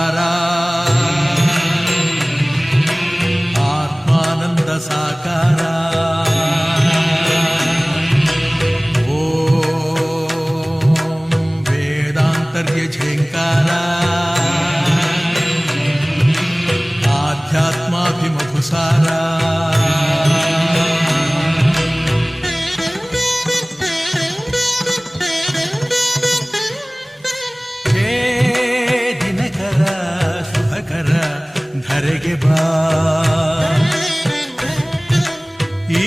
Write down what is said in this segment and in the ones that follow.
ಓಂಕಾರ ಆತ್ಮಾನಂದ ಸಾಕಾರ ಓಂ ವೇದಾಂತರ್ಯ ಝೇಂಕಾರ ಆಧ್ಯಾತ್ಮಾಭಿಮಧುಸಾರ ಧರೆಗೆ ಬಾ ಈ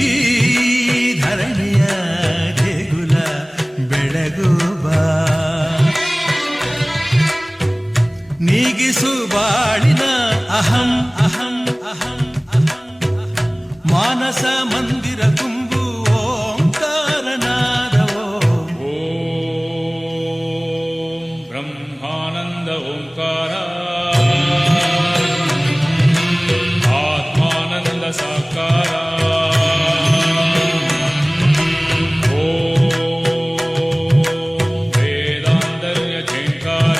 ಧರಣಿಯ ದೇಗುಲ ಬೆಳಗು ಬಾ ನೀಗಿಸು ಬಾಳಿನ ಅಹಂ ಅಹಂ ಅಹಂ ಅಹಂ ಮಾನಸ ಮಂದಿರ ತುಂಬು ಓಂಕಾರನಾದವೋ ಓಂ ಬ್ರಹ್ಮಾನಂದ ಓಂಕಾರ ಸಾಕಾರ ಓಂ ವೇದಾಂತರ್ಯ ಝೇಂಕಾರ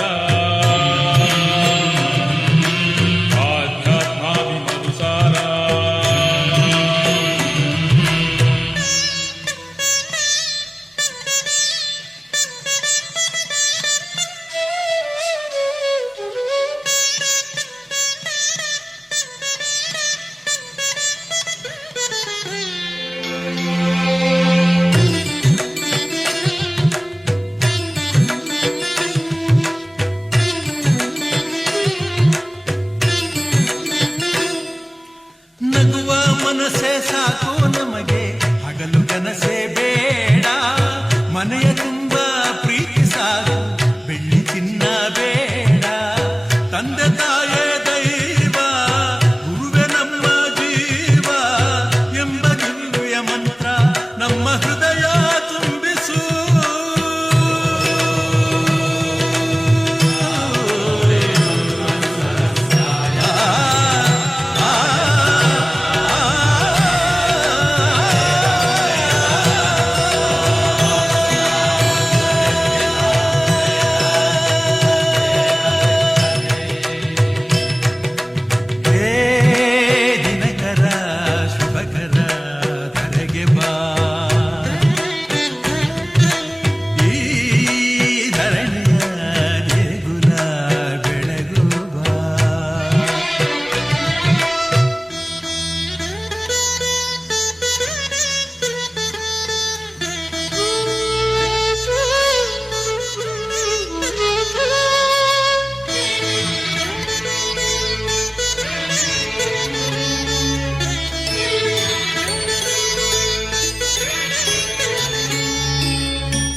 ಆಧ್ಯಾತ್ಮಾಭಿಮಧುಸಾರ ನಗುವ ಮನಸ್ಸೇ ಸಾಕು ನಮಗೆ ಹಗಲು ಕನಸೇ ಬೇಡ ಮನೆಯ ತುಂಬ ಪ್ರೀತಿ ಸಾಕು ಬೆಳ್ಳಿ ಚಿನ್ನ ಬೇಡ ತಂದೆ ತಾಯೇ ದೈವ ಗುರುವೆ ನಮ್ಮ ಜೀವ ಎಂಬ ದಿವ್ಯ ಮಂತ್ರ ನಮ್ಮ ಹೃದಯ ತುಂಬಿಸು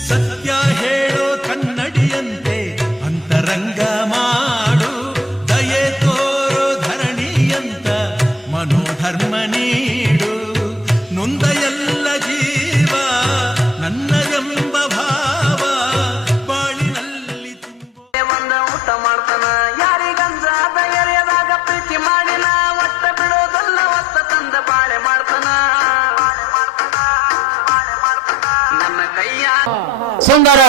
ಸತ್ಯ ಹೇಳೋ ಕನ್ನಡಿಯಂತೆ ಅಂತರಂಗ ಮಾಡು ದಯೆ ತೋರೋ ಧರಣಿಯಂತ ಮನೋಧರ್ಮ ನೀಡು ನೊಂದ ಎಲ್ಲ ಜೀವ ನನ್ನದೆಂಬ ಭಾವ ಬಾಳಿನಲ್ಲಿ ಒಂದ ಊಟ ಮಾಡ್ತಾನ ಯಾರಿಗಂದ ಎರೆಯದಾಗ ಪ್ರೀತಿ ಮಾಡಿನ ಒತ್ತ ಬಿಡೋದಲ್ಲ ಒತ್ತ ತಂದ ಬಾಳೆ ಮಾಡ್ತಾನ ನನ್ನ ಕೈಯ ಸುಂದರ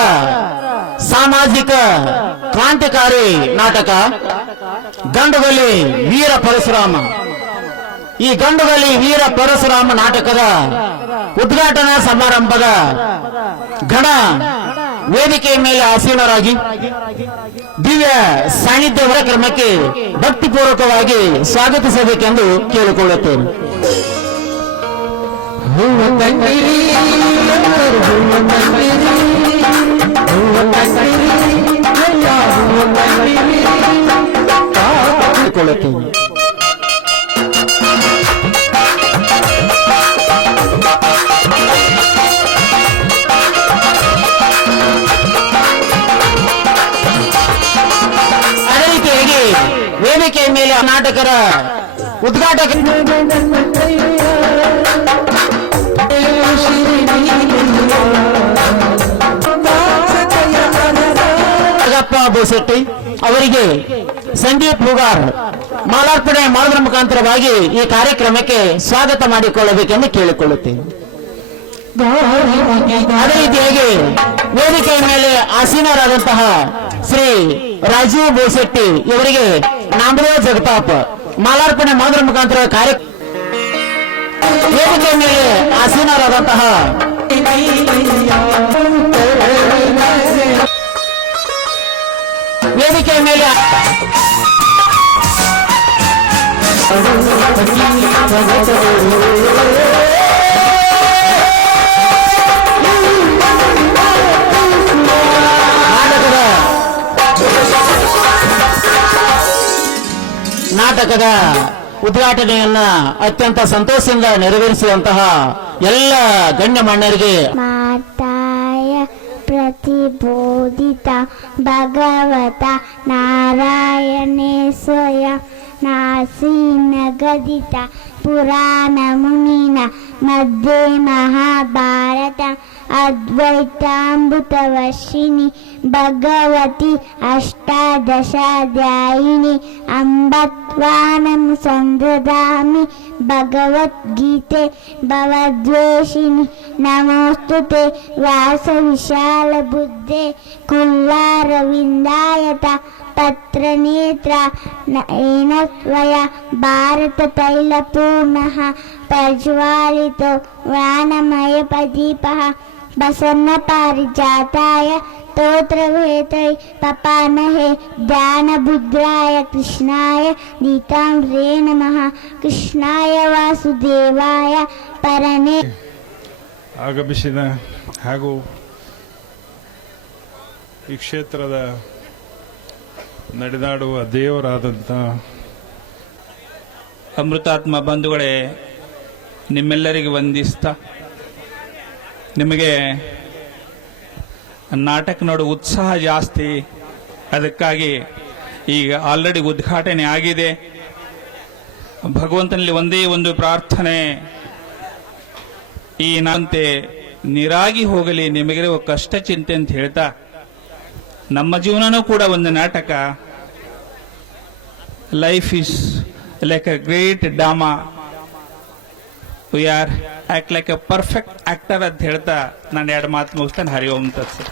ಸಾಮಾಜಿಕ ಕ್ರಾಂತಿಕಾರಿ ನಾಟಕ ಗಂಡುಗಲಿ ವೀರ ಪರಶುರಾಮ. ಈ ಗಂಡುಗಲಿ ವೀರ ಪರಶುರಾಮ ನಾಟಕದ ಉದ್ಘಾಟನಾ ಸಮಾರಂಭದ ಗಣ ವೇದಿಕೆಯ ಮೇಲೆ ಆಸೀನರಾಗಿ ದಿವ್ಯ ಸಾನ್ನಿಧ್ಯವರ ಕ್ರಮಕ್ಕೆ ಭಕ್ತಿಪೂರ್ವಕವಾಗಿ ಸ್ವಾಗತಿಸಬೇಕೆಂದು ಕೇಳಿಕೊಳ್ಳುತ್ತೇನೆ. ಅದೇ ರೀತಿಯಾಗಿ ವೇದಿಕೆಯ ಮೇಲೆ ನಾಟಕರ ಉದ್ಘಾಟಕ ಬೋಸೆಟ್ಟಿ ಅವರಿಗೆ ಸಂದೀಪ್ ಹೂಗಾರ್ ಮಾಲಾರ್ಪಣೆ ಮಾಡುವ ಮುಖಾಂತರವಾಗಿ ಈ ಕಾರ್ಯಕ್ರಮಕ್ಕೆ ಸ್ವಾಗತ ಮಾಡಿಕೊಳ್ಳಬೇಕೆಂದು ಕೇಳಿಕೊಳ್ಳುತ್ತೇನೆ. ಅದೇ ರೀತಿಯಾಗಿ ವೇದಿಕೆಯ ಮೇಲೆ ಆಸೀನರಾದಂತಹ ಶ್ರೀ ರಾಜೀವ್ ಬೋಸೆಟ್ಟಿ ಇವರಿಗೆ ನಾಮದೇವ ಜಗತಾಪ್ ಮಾಲಾರ್ಪಣೆ ಮಾಡೋದ್ರ ಮುಖಾಂತರ ವೇದಿಕೆ ಮೇಲೆ ಆಸೀನರಾದಂತಹ ವೇದಿಕೆ ಮೇಲೆ ನಾಟಕದ ಉದ್ಘಾಟನೆಯನ್ನ ಅತ್ಯಂತ ಸಂತೋಷದಿಂದ ನೆರವೇರಿಸಿದಂತಹ ಎಲ್ಲ ಗಣ್ಯಮಾನ್ಯರಿಗೆ ಮಾತಾಯ ಪ್ರತಿಬೋಧಿತ ಭಗವತ ನಾರಾಯಣೇ ಸ್ವಯಂ ನಾಸೀನಗದಿತ ಪುರಾಣ ಮುನಿನ ಮಧ್ಯೆ ಮಹಾಭಾರತ ಅದ್ವೈತಾಮೃತವರ್ಷಿಣಿ ಭಗವತಿ ಅಷ್ಟಾದಶಾಧ್ಯಾಯಿನಿ ಅಂಬತ್ವಾನಂ ಸಂದದಾಮಿ ಭಗವದ್ಗೀತೆ ಭವದ್ವೇಷಿಣಿ ನಮೋಸ್ತುತೆ ವ್ಯಾಸ ವಿಶಾಲ ಬುದ್ಧೆ ಕುಲ್ಲಾರವಿಂದಾಯತ ಪತ್ರನೇತ್ರ ಏನ ತ್ವಯ ಭಾರತ ತೈಲ ಪೂರ್ಣಃ ಪ್ರಜ್ವಾಲಿತೋ ವ್ಯಾನಮಯ ಪ್ರದೀಪಃ ಬಸನ್ನ ಪಾರಿಜಾತಾಯ ಸ್ತೋತ್ರವೇತೈ ಪಪಾನಹೆ ಧ್ಯಾನ ಬುದ್ಧಾಯ ಕೃಷ್ಣಾಯ ಗೀತಾಮೃತೇ ನಮಃ ಕೃಷ್ಣಾಯ ವಾಸುದೇವಾಯ ಪರನೇ ಆಗಮಿಸಿದ ಹಾಗೂ ಈ ಕ್ಷೇತ್ರದ ನಡೆದಾಡುವ ದೇವರಾದಂಥ ಅಮೃತಾತ್ಮ ಬಂಧುಗಳೇ, ನಿಮ್ಮೆಲ್ಲರಿಗೆ ವಂದಿಸ್ತಾ ನಿಮಗೆ ನಾಟಕ ನೋಡೋ ಉತ್ಸಾಹ ಜಾಸ್ತಿ, ಅದಕ್ಕಾಗಿ ಈಗ ಆಲ್ರೆಡಿ ಉದ್ಘಾಟನೆ ಆಗಿದೆ. ಭಗವಂತನಲ್ಲಿ ಒಂದೇ ಒಂದು ಪ್ರಾರ್ಥನೆ, ಈ ನಂತೆ ನಿರಾಗಿ ಹೋಗಲಿ ನಿಮಗಿರುವ ಕಷ್ಟ ಚಿಂತೆ ಅಂತ ಹೇಳ್ತಾ, ನಮ್ಮ ಜೀವನನೂ ಕೂಡ ಒಂದು ನಾಟಕ. Life is like a great drama, we are act like A perfect actor ಅಂತ ಹೇಳ್ತಾ ನಾನು ಎರಡು ಮಾತು ಮುಗಿಸ್ತಾನೆ. ಹರಿ ಓಂ ತತ್ಸತ್.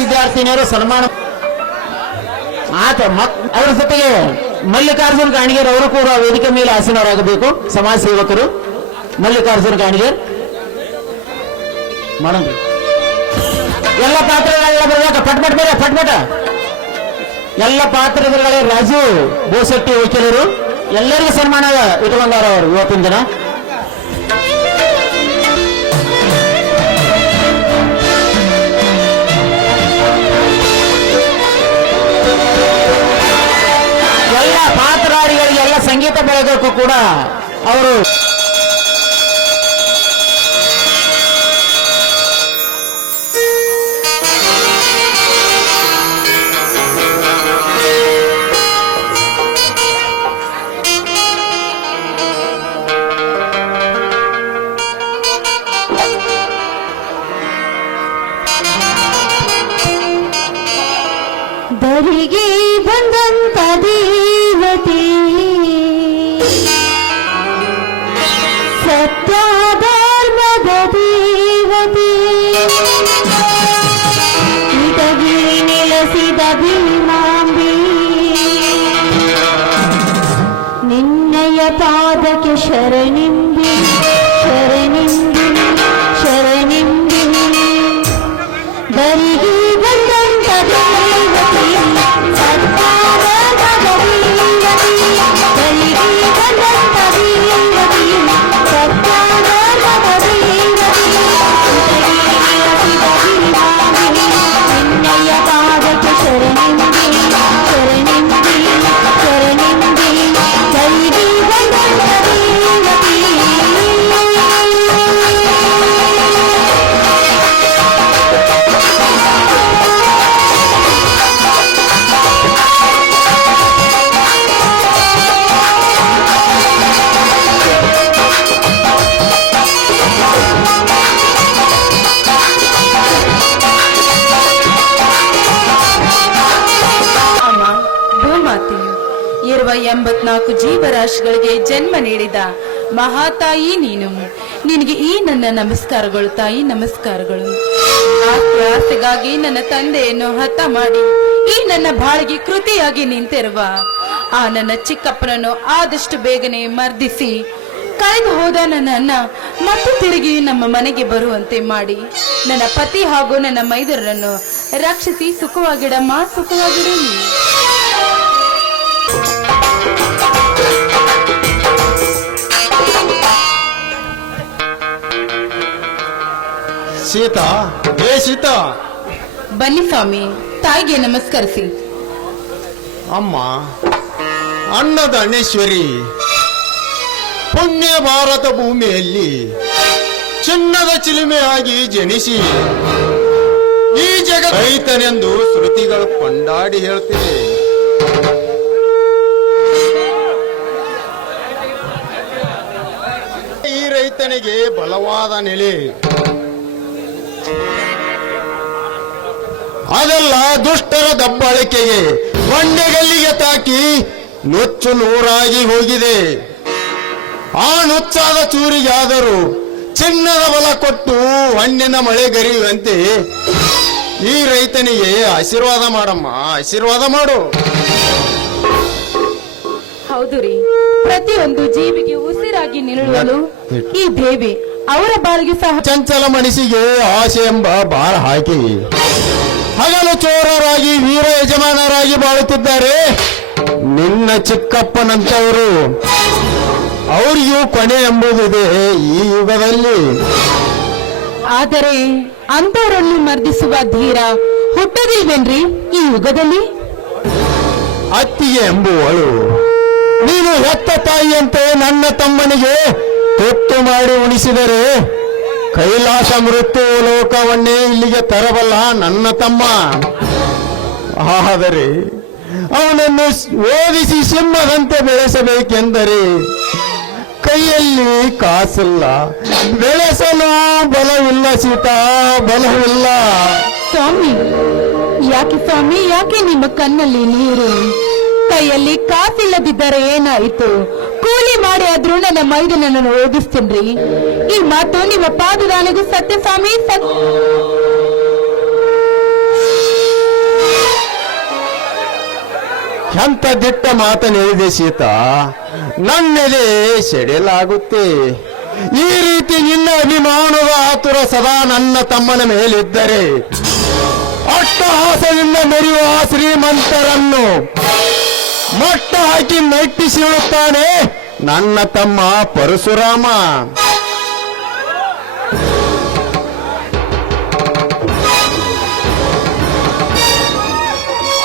ವಿದ್ಯಾರ್ಥಿನಿಯರು ಸನ್ಮಾನ ಅದರ ಜೊತೆಗೆ ಮಲ್ಲಿಕಾರ್ಜುನ್ ಗಾಣಿಗೇರ್ ಅವರು ಕೂಡ ವೇದಿಕೆ ಮೇಲೆ ಆಸೀನರಾಗಬೇಕು. ಸಮಾಜ ಸೇವಕರು ಮಲ್ಲಿಕಾರ್ಜುನ್ ಗಾಣಿಗೇರ್ ಮಾಡೋಣ. ಎಲ್ಲ ಪಾತ್ರಗಳೆಲ್ಲ ಬರುವಾಗ ಪಟ್ಪಟ ಎಲ್ಲ ಪಾತ್ರಗಳೇ ರಾಜು ಬೋಸಟ್ಟಿ ವಕೀಲರು ಎಲ್ಲರಿಗೂ ಸನ್ಮಾನ ಇಟ್ಕೊಂಡಾರ ಅವರು ಇವತ್ತಿನ ದಿನ. ಎಲ್ಲ ಪಾತ್ರಧಾರಿಗಳಿಗೆ ಎಲ್ಲ ಸಂಗೀತ ಬೆಳಗಕ್ಕೂ ಕೂಡ ಅವರು ದರಿಗೆ ಬಂದಂತ ದೇವತೆ ಸತ್ಯ ಧರ್ಮದ ದೇವತೆ ಇಟಗಿ ನೆಲೆಸಿದ ಭೀಮಾಂಬಿ ನಿನ್ನಯ ಪಾದಕ್ಕೆ ಶರಣಿಂಬಿ ಶರಣಿಂಬಿ ಶರಣಿಂಬಿ ದರಿಗೆ ಬಂದಂತ ದೇವತೆ ಸತ್ಯಧರ್ಮದ ದೇವತೆ ದರಿಗೆ ಬಂದಂತ ದೇವತೆ ಸತ್ಯಧರ್ಮದ ದೇವತೆ ನಿನ್ನಯ ಪಾದಕ್ಕೆ ಶರಣಿಂಬಿ ಶರಣಿಂಬಿ ಶರಣಿಂಬಿ ದರಿಗೆ ಬಂದಂತ ದೇವತೆ. ಅಮ್ಮ ಭೂಮಾತೆಯು ಇರುವ 84 ಜೀವರಾಶಿಗಳಿಗೆ ಜನ್ಮ ನೀಡಿದ ಮಹಾತಾಯಿ ನೀನು. ನಿನಗೆ ಈ ನನ್ನ ನಮಸ್ಕಾರಗಳು ತಾಯಿ, ನಮಸ್ಕಾರಗಳು. ಆಸೆಗಾಗಿ ನನ್ನ ತಂದೆಯನ್ನು ಹತ ಮಾಡಿ ಈ ನನ್ನ ಬಾಳಿಗೆ ಕೃತಿಯಾಗಿ ನಿಂತಿರುವ ಆ ನನ್ನ ಚಿಕ್ಕಪ್ಪನನ್ನು ಆದಷ್ಟು ಬೇಗನೆ ಮರ್ದಿಸಿ ಕಳೆದು ಹೋದ ನನ್ನನ್ನ ಮತ್ತೆ ತಿರುಗಿ ನಮ್ಮ ಮನೆಗೆ ಬರುವಂತೆ ಮಾಡಿ ನನ್ನ ಪತಿ ಹಾಗೂ ನನ್ನ ಮೈದರನ್ನು ರಕ್ಷಿಸಿ ಸುಖವಾಗಿಡಮ್ಮ, ಸುಖವಾಗಿಡು ನೀನು. ಸೀತಾ, ಏ ಸೀತಾ, ಬನ್ನಿ ಸ್ವಾಮಿ, ತಾಯಿಗೆ ನಮಸ್ಕರಿಸಿ. ಅಮ್ಮ ಅನ್ನದಾನೇಶ್ವರಿ, ಪುಣ್ಯ ಭಾರತ ಭೂಮಿಯಲ್ಲಿ ಚಿನ್ನದ ಚಿಲುಮೆಯಾಗಿ ಜನಿಸಿ ಈ ಜಗ ರೈತನೆಂದು ಶ್ರುತಿಗಳು ಕೊಂಡಾಡಿ ಹೇಳ್ತಿವೆ. ಈ ರೈತನಿಗೆ ಬಲವಾದ ನೆಲೆ, ಅದೆಲ್ಲ ದುಷ್ಟರ ದಬ್ಬಾಳಿಕೆಗೆ ಬಂಡೆಗಲ್ಲಿಗೆ ತಾಕಿ ನುಚ್ಚು ನೂರಾಗಿ ಹೋಗಿದೆ. ಆ ನುಚ್ಚಾದ ಚೂರಿಗಾದರೂ ಚಿನ್ನದ ಬಲ ಕೊಟ್ಟು ಹಣ್ಣಿನ ಮಳೆಗರಿಯುವಂತೆ ಈ ರೈತನಿಗೆ ಆಶೀರ್ವಾದ ಮಾಡಮ್ಮ, ಆಶೀರ್ವಾದ ಮಾಡು. ಹೌದು ರೀ, ಪ್ರತಿಯೊಂದು ಜೀವಿಗೆ ಉಸಿರಾಗಿ ನಿಲ್ಲಲು ಈ ದೇವಿ ಅವರ ಬಾಳಿಗೆ ಸಹ ಚಂಚಲ ಮನಸ್ಸಿಗೆ ಆಸೆ ಎಂಬ ಬಾಳ ಹಾಕಿ ಹಗಲು ಚೋರರಾಗಿ ವೀರ ಯಜಮಾನರಾಗಿ ಬಾಳುತ್ತಿದ್ದಾರೆ ನಿನ್ನ ಚಿಕ್ಕಪ್ಪನಂತವರು. ಅವರಿಗೂ ಕೊನೆ ಎಂಬುದಿದೆ ಈ ಯುಗದಲ್ಲಿ. ಆದರೆ ಅಂತವರನ್ನು ಮರ್ದಿಸುವ ಧೀರ ಹುಟ್ಟದಿಲ್ವೇನ್ರಿ ಈ ಯುಗದಲ್ಲಿ? ಅತ್ತಿಗೆ ಎಂಬುವಳು ನೀನು ಹೆತ್ತ ತಾಯಿಯಂತೆ ನನ್ನ ತಮ್ಮನಿಗೆ ತುತ್ತು ಮಾಡಿ ಉಣಿಸಿದರೆ ಕೈಲಾಸ ಮೃತ್ಯು ಲೋಕವನ್ನೇ ಇಲ್ಲಿಗೆ ತರಬಲ್ಲ ನನ್ನ ತಮ್ಮ. ಆದರೆ ಅವನನ್ನು ಓದಿಸಿ ಸಿಂಹದಂತೆ ಬೆಳೆಸಬೇಕೆಂದರೆ ಕೈಯಲ್ಲಿ ಕಾಸಿಲ್ಲ, ಬೆಳೆಸಲು ಬಲವಿಲ್ಲ ಸೀತಾ, ಬಲವಿಲ್ಲ. ಸ್ವಾಮಿ, ಯಾಕೆ ಸ್ವಾಮಿ, ಯಾಕೆ ನಿಮ್ಮ ಕಣ್ಣಲ್ಲಿ ನೀರು? ಕೈಯಲ್ಲಿ ಕಾಸಿಲ್ಲದಿದ್ದರೆ ಏನಾಯಿತು? ಕೂಲಿ ಮಾಡಿ ಆದ್ರೂ ನನ್ನ ಮೈದನನ್ನು ಓದಿಸ್ತೇನ್ರಿ. ಈ ಮಾತು ನಿಮ್ಮ ಪಾದದಾನಿಗೂ ಸತ್ಯ ಸ್ವಾಮಿ, ಎಂತ ದಿಟ್ಟ ಮಾತನೇಳಿದೆ ಸೀತಾ, ನನ್ನೆದೆ ಸೆಡೆಲಾಗುತ್ತೆ. ಈ ರೀತಿ ನಿನ್ನ ಅಭಿಮಾನದ ಆತುರ ಸದಾ ನನ್ನ ತಮ್ಮನ ಮೇಲಿದ್ದರೆ ಅಟ್ಟಹಾಸದಿಂದ ಮೆರೆಯುವ ಶ್ರೀಮಂತರನ್ನು ಮಟ್ಟ ಹಾಕಿ ಮೆಟ್ಟಿಸಿರುತ್ತಾನೆ ನನ್ನ ತಮ್ಮ ಪರಶುರಾಮ.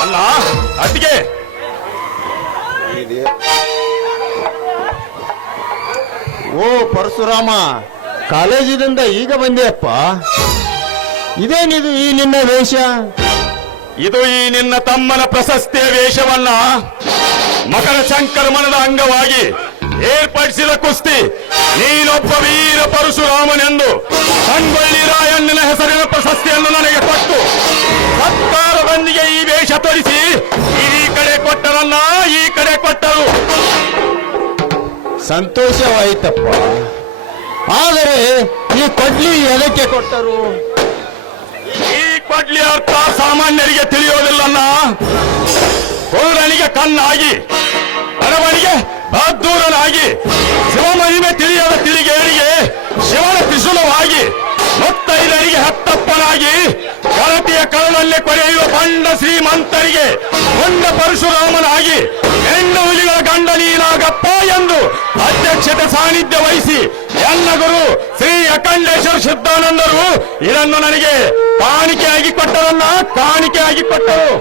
ಅಲ್ಲ ಅತ್ತಿಗೆ, ಓ ಪರಶುರಾಮ, ಕಾಲೇಜಿನಿಂದ ಈಗ ಬಂದೆಯಪ್ಪ. ಇದೇನಿದು ಈ ನಿನ್ನ ವೇಷ? ಇದು ಈ ನಿನ್ನ ತಮ್ಮನ ಪ್ರಶಸ್ತಿಯ ವೇಷವನ್ನ ಮಕರ ಸಂಕ್ರಮಣದ ಅಂಗವಾಗಿ ಏರ್ಪಡಿಸಿದ ಕುಸ್ತಿ. ನೀನೊಬ್ಬ ವೀರ ಪರಶುರಾಮನೆಂದು ಸಂಗೊಳ್ಳಿ ರಾಯಣ್ಣನ ಹೆಸರಿನ ಪ್ರಶಸ್ತಿಯನ್ನು ನನಗೆ ಕೊಟ್ಟು ಸತ್ಕಾರದೊಂದಿಗೆ ಈ ವೇಷ ತೊಡಿಸಿ ಈ ಕಡೆ ಕೊಟ್ಟರಲ್ಲ, ಈ ಕಡೆ ಕೊಟ್ಟರು. ಸಂತೋಷವಾಯಿತಪ್ಪ. ಆದರೆ ಈ ಕೊಡ್ಲಿ ಎದಕ್ಕೆ ಕೊಟ್ಟರು? ಈ ಕೊಡ್ಲಿ ಅರ್ಥ ಸಾಮಾನ್ಯರಿಗೆ ತಿಳಿಯೋದಿಲ್ಲಲ್ಲ. ಕುರುಡನಿಗೆ ಕಣ್ಣಾಗಿ, ಅರವನಿಗೆ ಬಹದ್ದೂರನಾಗಿ, ಶಿವಮಹಿಮೆ ತಿಳಿಯದ ತಿಳಿಗೇರಿಗೆ ಶಿವನ ತ್ರಿಶೂಲವಾಗಿ, ಮುತ್ತೈದರಿಗೆ ಹತ್ತಪ್ಪನಾಗಿ, ಗಣತಿಯ ಕರಳಲ್ಲಿ ಕೊರೆಯುವ ಬಂಡ ಶ್ರೀಮಂತರಿಗೆ ಕೊಂಡ ಪರಶುರಾಮನಾಗಿ, ಹೆಣ್ಣು ಹುಲಿಗಳ ಗಂಡ ನೀನಾಗಪ್ಪ ಎಂದು ಅಧ್ಯಕ್ಷತೆ ಸಾನ್ನಿಧ್ಯ ವಹಿಸಿ ಎಲ್ಲ ಗುರು ಶ್ರೀ ಅಖಂಡೇಶ್ವರ ಸಿದ್ಧಾನಂದರು ಇದನ್ನು ನನಗೆ ಕಾಣಿಕೆಯಾಗಿ ಕೊಟ್ಟರನ್ನ, ಕಾಣಿಕೆಯಾಗಿ ಕೊಟ್ಟರು.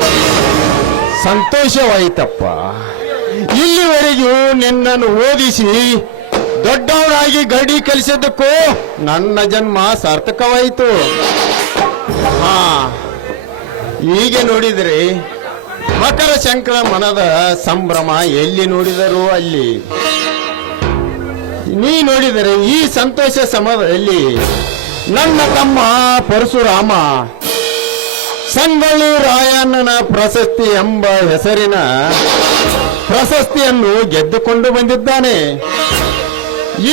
ಸಂತೋಷವಾಯಿತಪ್ಪ. ಇಲ್ಲಿವರೆಗೂ ನಿನ್ನನ್ನು ಓದಿಸಿ ದೊಡ್ಡವನಾಗಿ ಗಡಿ ಕಲಿಸಿದ್ದಕ್ಕೂ ನನ್ನ ಜನ್ಮ ಸಾರ್ಥಕವಾಯಿತು. ಹಾ, ಈಗ ನೋಡಿದರೆ ಮಕರ ಸಂಕ್ರಮಣದ ಸಂಭ್ರಮ ಎಲ್ಲಿ ನೋಡಿದರೂ ಅಲ್ಲಿ. ನೀ ನೋಡಿದರೆ ಈ ಸಂತೋಷ ಸಮಯದಲ್ಲಿ ನನ್ನ ತಮ್ಮ ಪರಶುರಾಮ ಸಂಗೊಳ್ಳಿ ರಾಯಣ್ಣನ ಪ್ರಶಸ್ತಿ ಎಂಬ ಹೆಸರಿನ ಪ್ರಶಸ್ತಿಯನ್ನು ಗೆದ್ದುಕೊಂಡು ಬಂದಿದ್ದಾನೆ.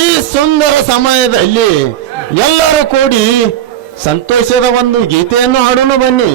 ಈ ಸುಂದರ ಸಮಯದಲ್ಲಿ ಎಲ್ಲರೂ ಕೂಡಿ ಸಂತೋಷದ ಒಂದು ಗೀತೆಯನ್ನು ಹಾಡೋಣ ಬನ್ನಿ.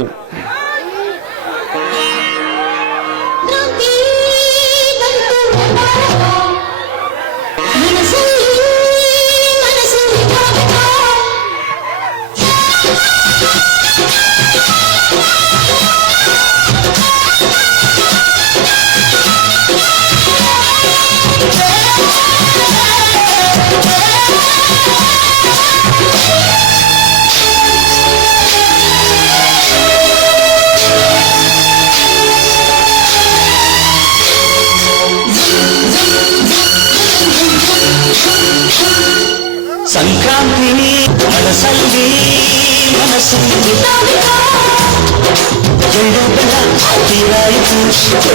ಸಂಕ್ರಾಂತಿ ಮನಸ್ಸಲ್ಲಿ ಮನಸ್ಸು ಎಳ್ಳು ಬೆಲ್ಲ ತೀರಾಯಿತು,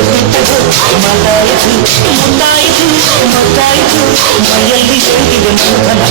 ಬಿಟ್ಟದು ಮಾತಾಯಿತು, ಮುಂದಾಯಿತು ಮತ್ತಾಯಿತು, ಮೈಯಲ್ಲಿ ಹೋಗಿದೆ ಮಂಥನ.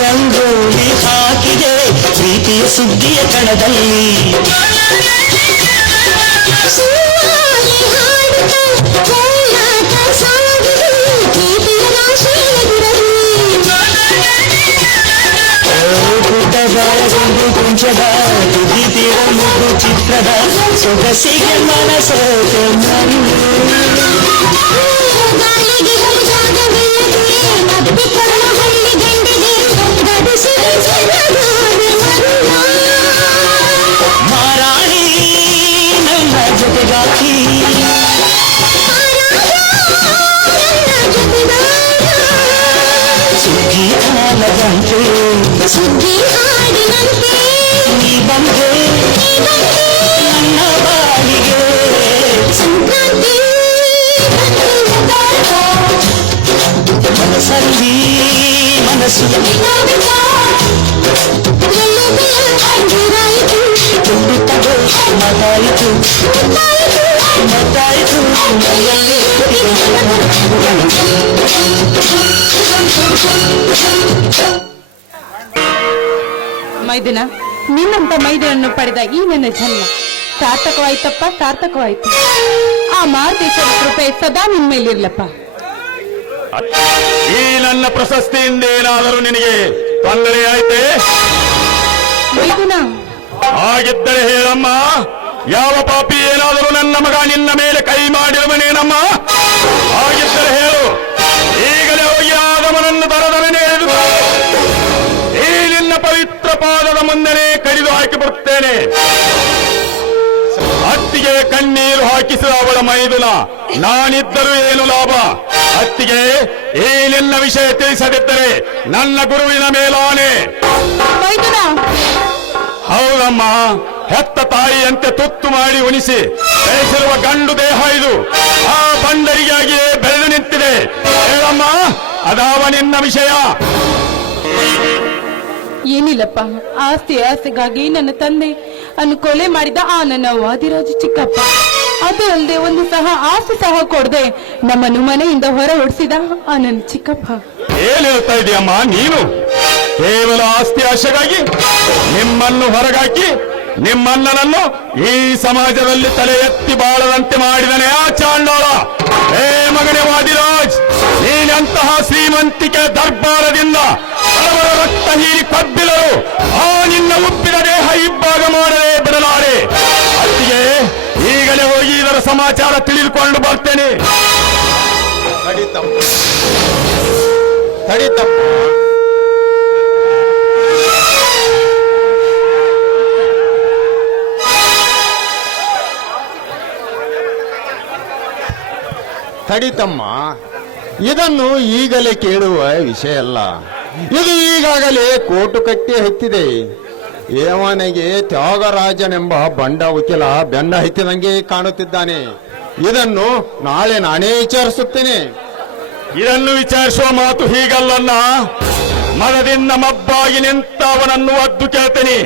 ರಂಗೋಲಿ ಹಾಕಿದೆ ಪ್ರೀತಿಯ ಸುದ್ದಿಯ ಕಣದಲ್ಲಿ, ಗುಡ್ಡ ಸಮುದ್ರದ ತುದಿ ತೀರ ಮುಗು ಚಿತ್ರದ ಸೊಗಸಿಗೆ ಮನಸೋತೆ ಮರು ಮಾರಾಣಿ ನನ್ನ ಜೊತೆಗಾಕಿ ಸುಗ್ಗಿ ಆಲದಂತೆ ಸುದ್ದಿ ಹಾಡಿನಂತೆ ನೀ ಬಂದೆ ನನ್ನ ಬಾಳಿಗೆ ಸಂಕ್ರಾಂತಿ ಮನಸ್ಸಲ್ಲಿ ಮನಸ್ಸು ತುಂಬಿತದೆ ಮತಾಯಿತು ಮತಾಯಿತು ಮೈದುನ, ನಿನ್ನಂತ ಮೈದುನನ್ನು ಪಡೆದ ಈ ನನ್ನ ಜನ್ಮ ಸಾರ್ಥಕವಾಯ್ತಪ್ಪ, ಸಾರ್ಥಕವಾಯ್ತು. ಆ ಮಾರುತೇಶ್ವರ ಕೃಪೆ ಸದಾ ನಿನ್ ಮೇಲಿರ್ಲಪ್ಪ. ಈ ನನ್ನ ಪ್ರಶಸ್ತಿಯಿಂದ ಏನಾದರೂ ನಿನಗೆ ತೊಂದರೆ ಆಯ್ತೆ? ಮೈದುನ, ಹಾಗಿದ್ದರೆ ಹೇಳಮ್ಮ, ಯಾವ ಪಾಪಿ ಏನಾದರೂ ನನ್ನ ಮಗ ನಿನ್ನ ಮೇಲೆ ಕೈ ಮಾಡಿರುವನೇನಮ್ಮ? ಹಾಗಿದ್ದರೆ ಹೇಳು, ಈಗಲೇ ಹೋಗಿ ಆದವನನ್ನು ದರದರನೆ ಎಳೆದು ಈ ನಿನ್ನ ಪವಿತ್ರ ಪಾದದ ಮುಂದೆನೆ ಕಡಿದು ಹಾಕಿಬಿಡುತ್ತೇನೆ. ಅತ್ತಿಗೆ ಕಣ್ಣೀರು ಹಾಕಿಸಿದ ಅವಳ ಮೈದುನ ನಾನಿದ್ದರೂ ಏನು ಲಾಭ? ಅತ್ತಿಗೆ ಈ ನಿನ್ನ ವಿಷಯ ತಿಳಿಸದಿದ್ದರೆ ನನ್ನ ಗುರುವಿನ ಮೇಲಾನೆ. ಮೈದುನ, ಹೌದಮ್ಮ, ಹೆತ್ತ ತಾಯಿಯಂತೆ ತುತ್ತು ಮಾಡಿ ಉಣಿಸಿ ಬೆಳೆಸಿರುವ ಗಂಡು ದೇಹ ಇದು. ಆ ಬಂಡರಿಗಾಗಿ ಬೆಳೆದು ನಿಂತಿದೆ. ಹೇಳಮ್ಮ, ಅದಾವ ನಿನ್ನ ವಿಷಯ? ಏನಿಲ್ಲಪ್ಪ, ಆಸ್ತಿಗಾಗಿ ನನ್ನ ತಂದೆ ಅನ್ನು ಕೊಲೆ ಮಾಡಿದ ಆ ನನ್ನ ವಾದಿರಾಜು ಚಿಕ್ಕಪ್ಪ. ಅದು ಅಲ್ಲದೆ ಒಂದು ಸಹ ಆಸ್ತಿ ಸಹ ಕೊಡದೆ ನಮ್ಮನ್ನು ಮನೆಯಿಂದ ಹೊರ ಹೊಡಿಸಿದ ಆ ನನ್ನ ಚಿಕ್ಕಪ್ಪ. ಏನ್ ಹೇಳ್ತಾ ಇದೀಯಮ್ಮ ನೀನು? ಕೇವಲ ಆಸ್ತಿ ಆಶೆಗಾಗಿ ನಿಮ್ಮನ್ನು ಹೊರಗಾಕಿ ನಿಮ್ಮಣ್ಣನನ್ನು ಈ ಸಮಾಜದಲ್ಲಿ ತಲೆ ಎತ್ತಿ ಬಾಳದಂತೆ ಮಾಡಿದನೆ ಆ ಚಾಂಡೋಳ. ಹೇ ಮಗನೇ ವಾದಿರಾಜ್, ನೀನಂತಹ ಶ್ರೀಮಂತಿಕೆ ದರ್ಬಾರದಿಂದ ಅವರ ರಕ್ತ ಹೀರಿ ಕಬ್ಬಿದರು ಆ ನಿನ್ನ ಉಪ್ಪಿನ ದೇಹ ಇಬ್ಬಾಗ ಮಾಡಲೇ ಬಿಡಲಾರೆ. ಅತ್ತಿಗೆ ಈಗಲೇ ಹೋಗಿ ಇದರ ಸಮಾಚಾರ ತಿಳಿದುಕೊಂಡು ಬರ್ತೇನೆ. ತಡಿತಮ್ಮ. ತಡಿತಮ್ಮ, ಇದನ್ನು ಈಗಲೇ ಕೇಳುವ ವಿಷಯ ಅಲ್ಲ. ಇದು ಈಗಾಗಲೇ ಕೋಟು ಕಟ್ಟಿ ಹತ್ತಿದೆ. ಏವನಿಗೆ ತ್ಯಾಗರಾಜನೆಂಬ ಬಂಡ ವಕೀಲ ಬೆನ್ನ ಹತ್ತಿದಂಗೆ ಕಾಣುತ್ತಿದ್ದಾನೆ. ಇದನ್ನು ನಾಳೆ ನಾನೇ ವಿಚಾರಿಸುತ್ತೇನೆ. ಇದನ್ನು ವಿಚಾರಿಸುವ ಮಾತು ಹೀಗಲ್ಲನ್ನ. ಮನದಿಂದ ಮಬ್ಬಾಗಿ ನಿಂತ ಅವನನ್ನು ಒದ್ದು ಕೇಳ್ತೇನೆ.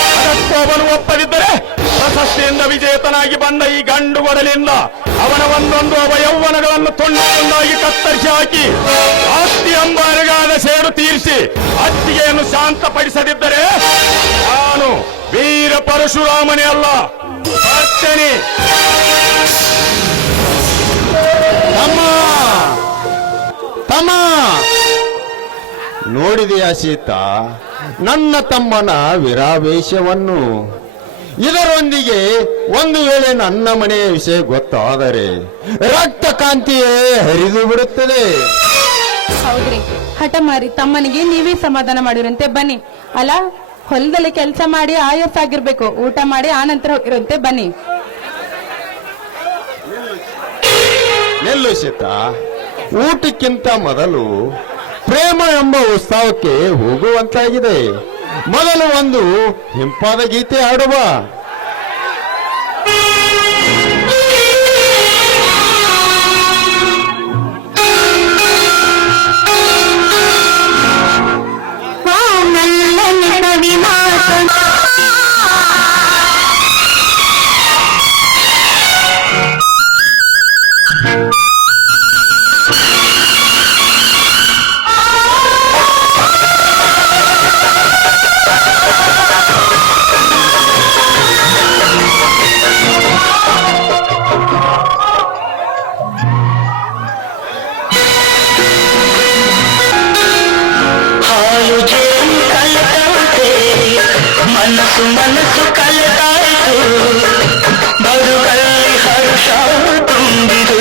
ಅದಕ್ಕೂ ಅವನು ಒಪ್ಪದಿದ್ದರೆ ಪ್ರಶಸ್ತಿಯಿಂದ ವಿಜೇತನಾಗಿ ಬಂದ ಈ ಗಂಡು ಗೊಡಲಿಂದ ಅವನ ಒಂದೊಂದು ಅವಯೌವನಗಳನ್ನು ತುಂಡಾಗಿ ಕತ್ತರಿಸಿ ಹಾಕಿ ಆಸ್ತಿ ಅಂಬಾರಿಗಾದ ಸೇಡು ತೀರಿಸಿ ಅತ್ತಿಗೆಯನ್ನು ಶಾಂತಪಡಿಸದಿದ್ದರೆ ನಾನು ವೀರ ಪರಶುರಾಮನೇ ಅಲ್ಲ, ಬರ್ತೇನೆ. ತಮ್ಮ, ನೋಡಿದೆಯಾ ಸೀತಾ ನನ್ನ ತಮ್ಮನ ವಿರಾವೇಶವನ್ನು? ಇದರೊಂದಿಗೆ ಒಂದು ವೇಳೆ ನನ್ನ ಮನೆಯ ವಿಷಯ ಗೊತ್ತಾದರೆ ರಕ್ತ ಕಾಂತಿಯೇ ಹರಿದು ಬಿಡುತ್ತದೆ. ಹೌದ್ರಿ, ಹಠ ಮಾರಿ ತಮ್ಮನಿಗೆ ನೀವೇ ಸಮಾಧಾನ ಮಾಡಿರಂತೆ. ಬನ್ನಿ. ಅಲ್ಲ, ಹೊಲದಲ್ಲಿ ಕೆಲಸ ಮಾಡಿ ಆಯಸ್ಸಾಗಿರ್ಬೇಕು, ಊಟ ಮಾಡಿ ಆನಂತರ ಹೋಗಿರಂತೆ. ಬನ್ನಿ. ನಿಲ್ಲು ಸೀತಾ, ಊಟಕ್ಕಿಂತ ಮೊದಲು ಪ್ರೇಮ ಎಂಬ ಉತ್ಸವಕ್ಕೆ ಹೋಗುವಂತಾಗಿದೆ. ಮೊದಲು ಒಂದು ಹಿಂಪಾದ ಗೀತೆ ಹಾಡುವ. ಹಾಲು ಜೇನು ಕಲಕಂತೆ ಮನಸ್ಸು ಮನಸ್ಸು ಕಲೆತಾಯಿತು ಬದುಕಲ್ಲಿ ಹರ್ಷ ತುಂಬಿದು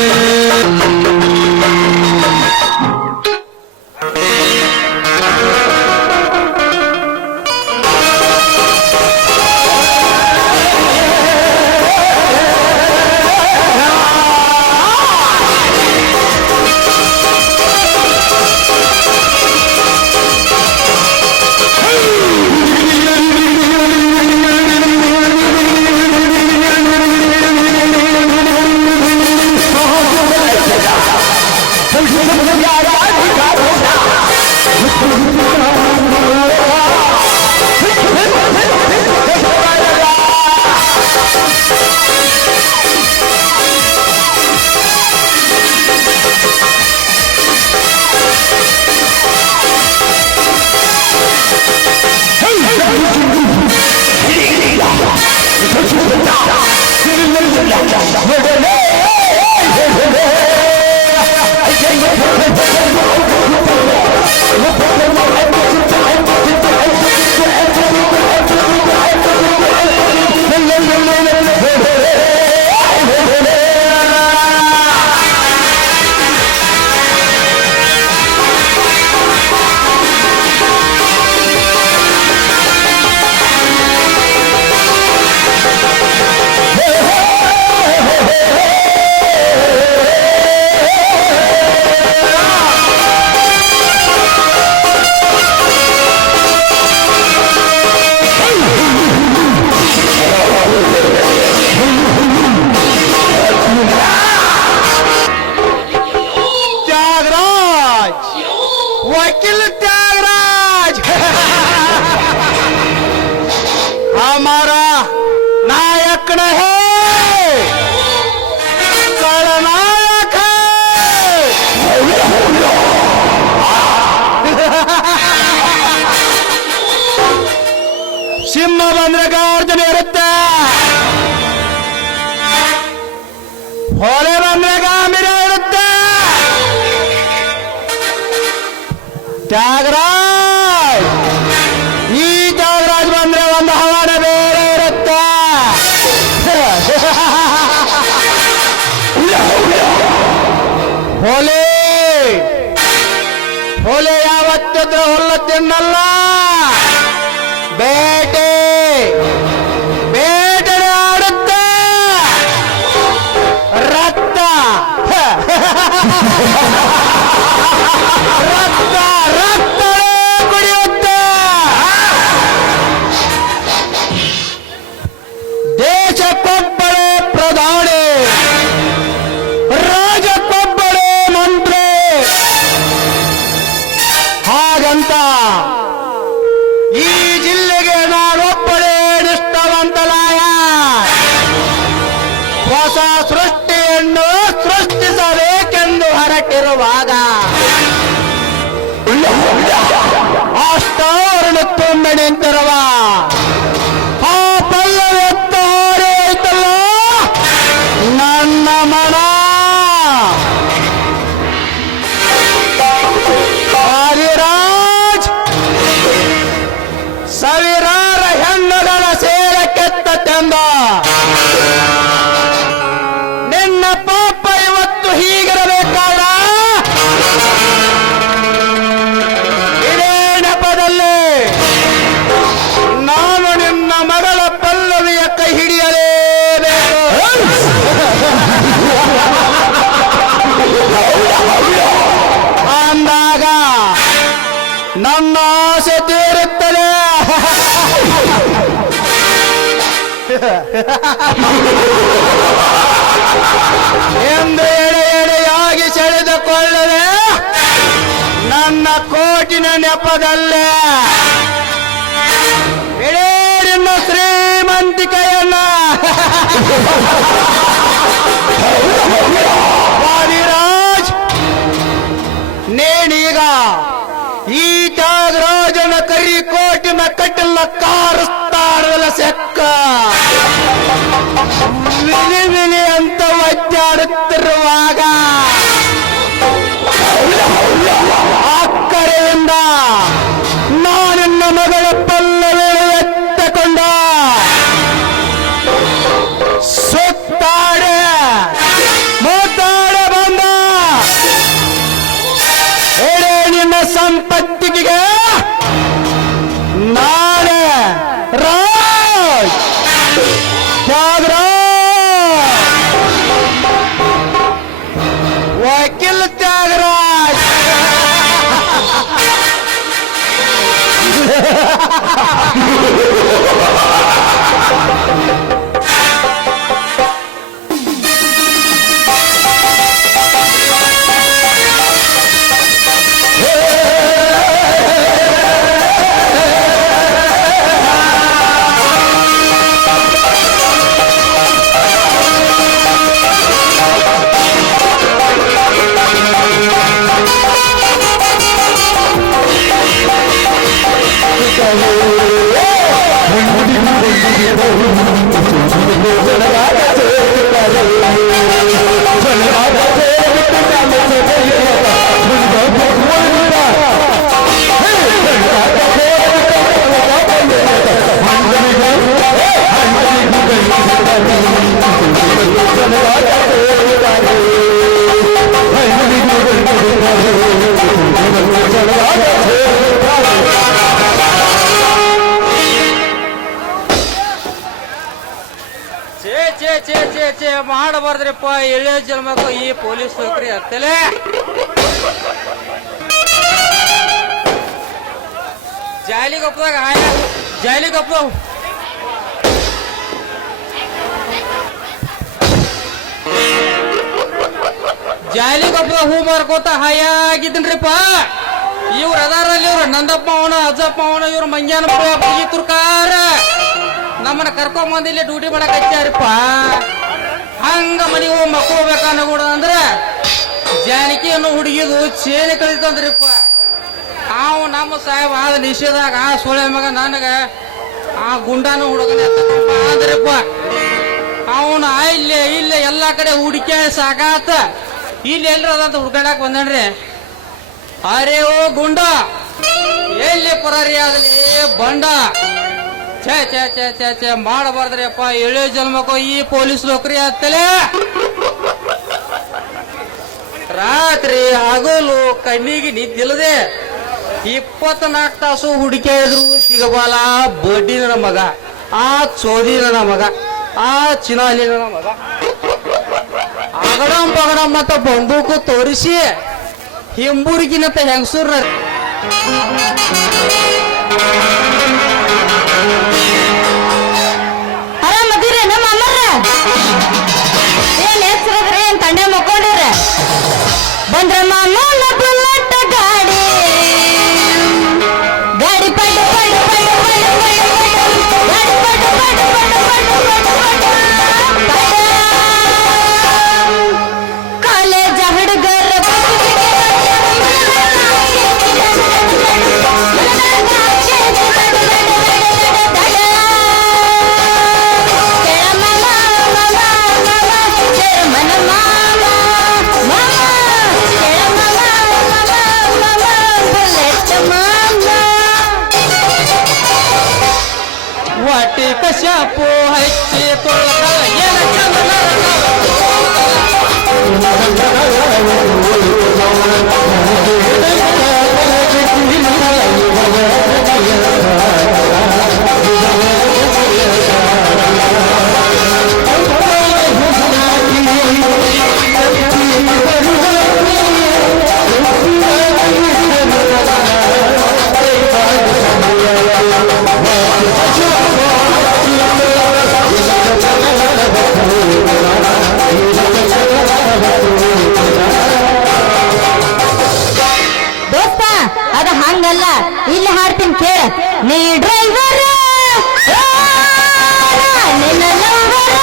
वकील त्यागराज हमारा नायक नहीं खलनायक है सिंह ಬಂದ್ರೆ ಗಾರ್ಜನೆ ಇರುತ್ತೆ ಹೊಳೆ ಬಂದ್ರೆ ಗಾಂಭೀರ್ಯ ಇರುತ್ತೆ ತ್ಯಾಗರಾಜ್ ಈ ತ್ಯಾಗರಾಜ್ ಬಂದ್ರೆ ಒಂದು ಹವಾನೆ ಬೇರೆ ಇರುತ್ತೆ ಹೊಲೆ ಹೊಲೆ ಯಾವತ್ತಿದ್ರೆ ಹುಲ್ಲು ತಿನ್ನಲ್ಲ ಬೇಟೆ ಬೇಟೆ ಆಡುತ್ತೆ ರಕ್ತ ರಕ್ತ ರಕ್ತ ಕುಡಿಯುತ್ತೆ ದೇಶಕ್ಕೊಬ್ಬರೇ ಪ್ರಧಾನಿ ರಾಜಕ್ಕೊಬ್ಬರೇ ಮಂತ್ರಿ ಹಾಗಂತ ಈ ಜಿಲ್ಲೆಗೆ ನಾನೊಬ್ಬಳೇ ನಿಷ್ಠಾವಂತಲಾಯ ಹೊಸ ಸೃಷ್ಟಿಯನ್ನು ಸೃಷ್ಟಿಸಬೇಕೆಂದು ಹೊರಟಿರುವಾಗ ಅಷ್ಟವರನ್ನು ತುಂಬಿ ನಿಂತಿರುವ ಆ ಪಲ್ಲವೆತ್ತ ಹಾರೈತಲ್ಲ ನನ್ನ ಮನ ಹರಿರಾಜ್ ಸಾವಿರಾರ ಹೆಣ್ಣುಗಳ ಸೇರ ಕೆತ್ತತೆಂದ ನಿನ್ನ ಪಾಪ ಇವತ್ತು ಹೀಗಿರಬೇಕಾದ ಇದೇ ನೆಪದಲ್ಲಿ ನಾನು ನಿನ್ನ ಮಗಳ ಪಲ್ಲವಿಯ ಕೈ ಹಿಡಿಯಲೇಬೇಕು ಅಂದಾಗ ನನ್ನ ಆಸೆ ತೀರುತ್ತದೆ ಎಂದು ಎಡೆ ಎಡೆಯಾಗಿ ಸೆಳೆದುಕೊಳ್ಳದೆ ನನ್ನ ಕೋಟಿನ ನೆಪದಲ್ಲೇ ಎಡೇರಿನ ಶ್ರೀಮಂತಿಕೆಯನ್ನ ವಾದಿರಾಜ್ ನೀನೀಗ ಈ ತ್ಯಾಗರಾಜನ ಕರಿ ಕೋಟಿನ ಕಟ್ಟಲ ಕಾರಸ್ತಾಡಲ ಸೆಕ್ಕ ವಿಲಿ ವಿಲಿ ಅಂತ ಒದ್ದಾಡುತ್ತಿರುವಾಗ ಅಕ್ಕರೆಯಿಂದ ನಾನಿನ್ನ ಮಗಳ ಪಲ್ಲವಿ ಎತ್ತಕೊಂಡ ಚೇ ಮಾಡಬಾರ್ದ್ರಿಪ್ಪ ಎಳೆ ಜನ್ಮಕ್ಕೂ ಈ ಪೊಲೀಸ್ ನೌಕರಿ ಹತ್ತಲೆ ಜಾಲಿಗೊಪ್ಪದಾಗ ಜಾಲಿಗೊಪ್ಪ ಜಾಲಿಗೊಪ್ಪದಾಗ ಹೂ ಮಾರ್ಕೋತ ಹಾಯಾಗಿದ್ದನ್ರಿಪ್ಪ ಇವ್ರ ಅದಾರಲ್ಲಿ ಇವ್ರ ನಂದಪ್ಪ ಅವನ ಅಜ್ಜಪ್ಪ ಅವನ ಇವ್ರ ಮಂಗ್ಯಾನಪ್ಪ ತುರ್ಕಾರ ನಮ್ಮನ್ನ ಕರ್ಕೊಂಡ್ ಇಲ್ಲಿ ಡ್ಯೂಟಿ ಮಾಡಕ್ ಹಚ್ಚಾರಿಪ್ಪ ಹಂಗ ಮನಿ ಹೋಗಿ ಮಕ್ಕೋಬೇಕನ್ನಗೂಡ ಅಂದ್ರ ಜಾನಕಿಯನ್ನು ಹುಡುಗಿದು ಚೇನೆ ಕಳಿತಂದ್ರಿಪ್ಪ ಅವ್ ನಮ್ಮ ಸಾಹೇಬ ಆದ ನಿಷೇಧಾಗ ಆ ಸೋಳೆ ಮಗ ನನಗ ಆ ಗುಂಡಾನು ಹುಡುಗನ ಅಂದ್ರಿಪ್ಪ ಅವನ ಇಲ್ಲೇ ಎಲ್ಲಾ ಕಡೆ ಹುಡುಕಿ ಸಾಕಾತ ಇಲ್ಲಿ ಎಲ್ರ ಅದಂತ ಹುಡ್ಕಾಡಕ್ ಬಂದನ್ರಿ ಅರೇ ಓ ಗುಂಡ ಎಲ್ಲಿ ಪರಾರಿ ಆಗಲಿ ಬಂಡ ಛೇ ಛೇ ಛೇ ಛೇ ಛೇ ಮಾಡಬಾರ್ದ್ರಿ ಅಪ್ಪ ಎಳೆ ಜನ್ಮಕ್ಕೂ ಈ ಪೊಲೀಸ್ ನೌಕರಿ ಹತ್ತಲೆ ರಾತ್ರಿ ಹಗಲು ಕಣ್ಣಿಗೆ ನಿದ್ದಿಲ್ಲದೆ 24 ತಾಸು ಹುಡುಕಿದ್ರು ಸಿಗಬಾಲ ಬಡ್ಡಿ ನನ್ನ ಮಗ ಆ ಚೋದಿ ನನ್ನ ಮಗ ಆ ಚಿನಾಲಿ ನನ್ನ ಮಗ ಅಗಡಂ ಪಗಡಂ ಅಂತ ಬಂದೂಕು ತೋರಿಸಿ ಹಿಂಬುರ್ಗಿನಂತ ಹೆಂಗಸೂರ್ನ ಆರಾಮದಿರಿ ನಮ್ಮ ಅಮ್ಮರ ಏನ್ ಹೆಸರದ್ರಿ ಏನ್ ತಂಡೆ ಮಕ್ಕೊಂಡಿರ ಬಂದ್ರಮ್ಮ ನೋಡ ಬುಲ್ಲಟ್ ಗಾಡಿ ಗಾಡಿ ಪಡ್ ಪಡ್ ಪಡ್ ಪಡ್ ಪಡ್ ಗಾಡಿ ಪಡ್ ಪಡ್ ಪಡ್ ಪಡ್ ಪಡ್ ಕಾಲೇಜ ಹುಡುಗರ ವಾಟಿ ಕಶ್ಯಪು ಹಚ್ಚಿ ತೊಳಗ ಏನ ಚಂದನ ದೋಸ್ತ ಅದ ಹಂಗಲ್ಲ ಇಲ್ಲಿ ಹಾಡ್ತೀನಿ ಕೇಳ ನೀ ಡ್ರೈವರ್ ನಿನ್ನ ಲವರ್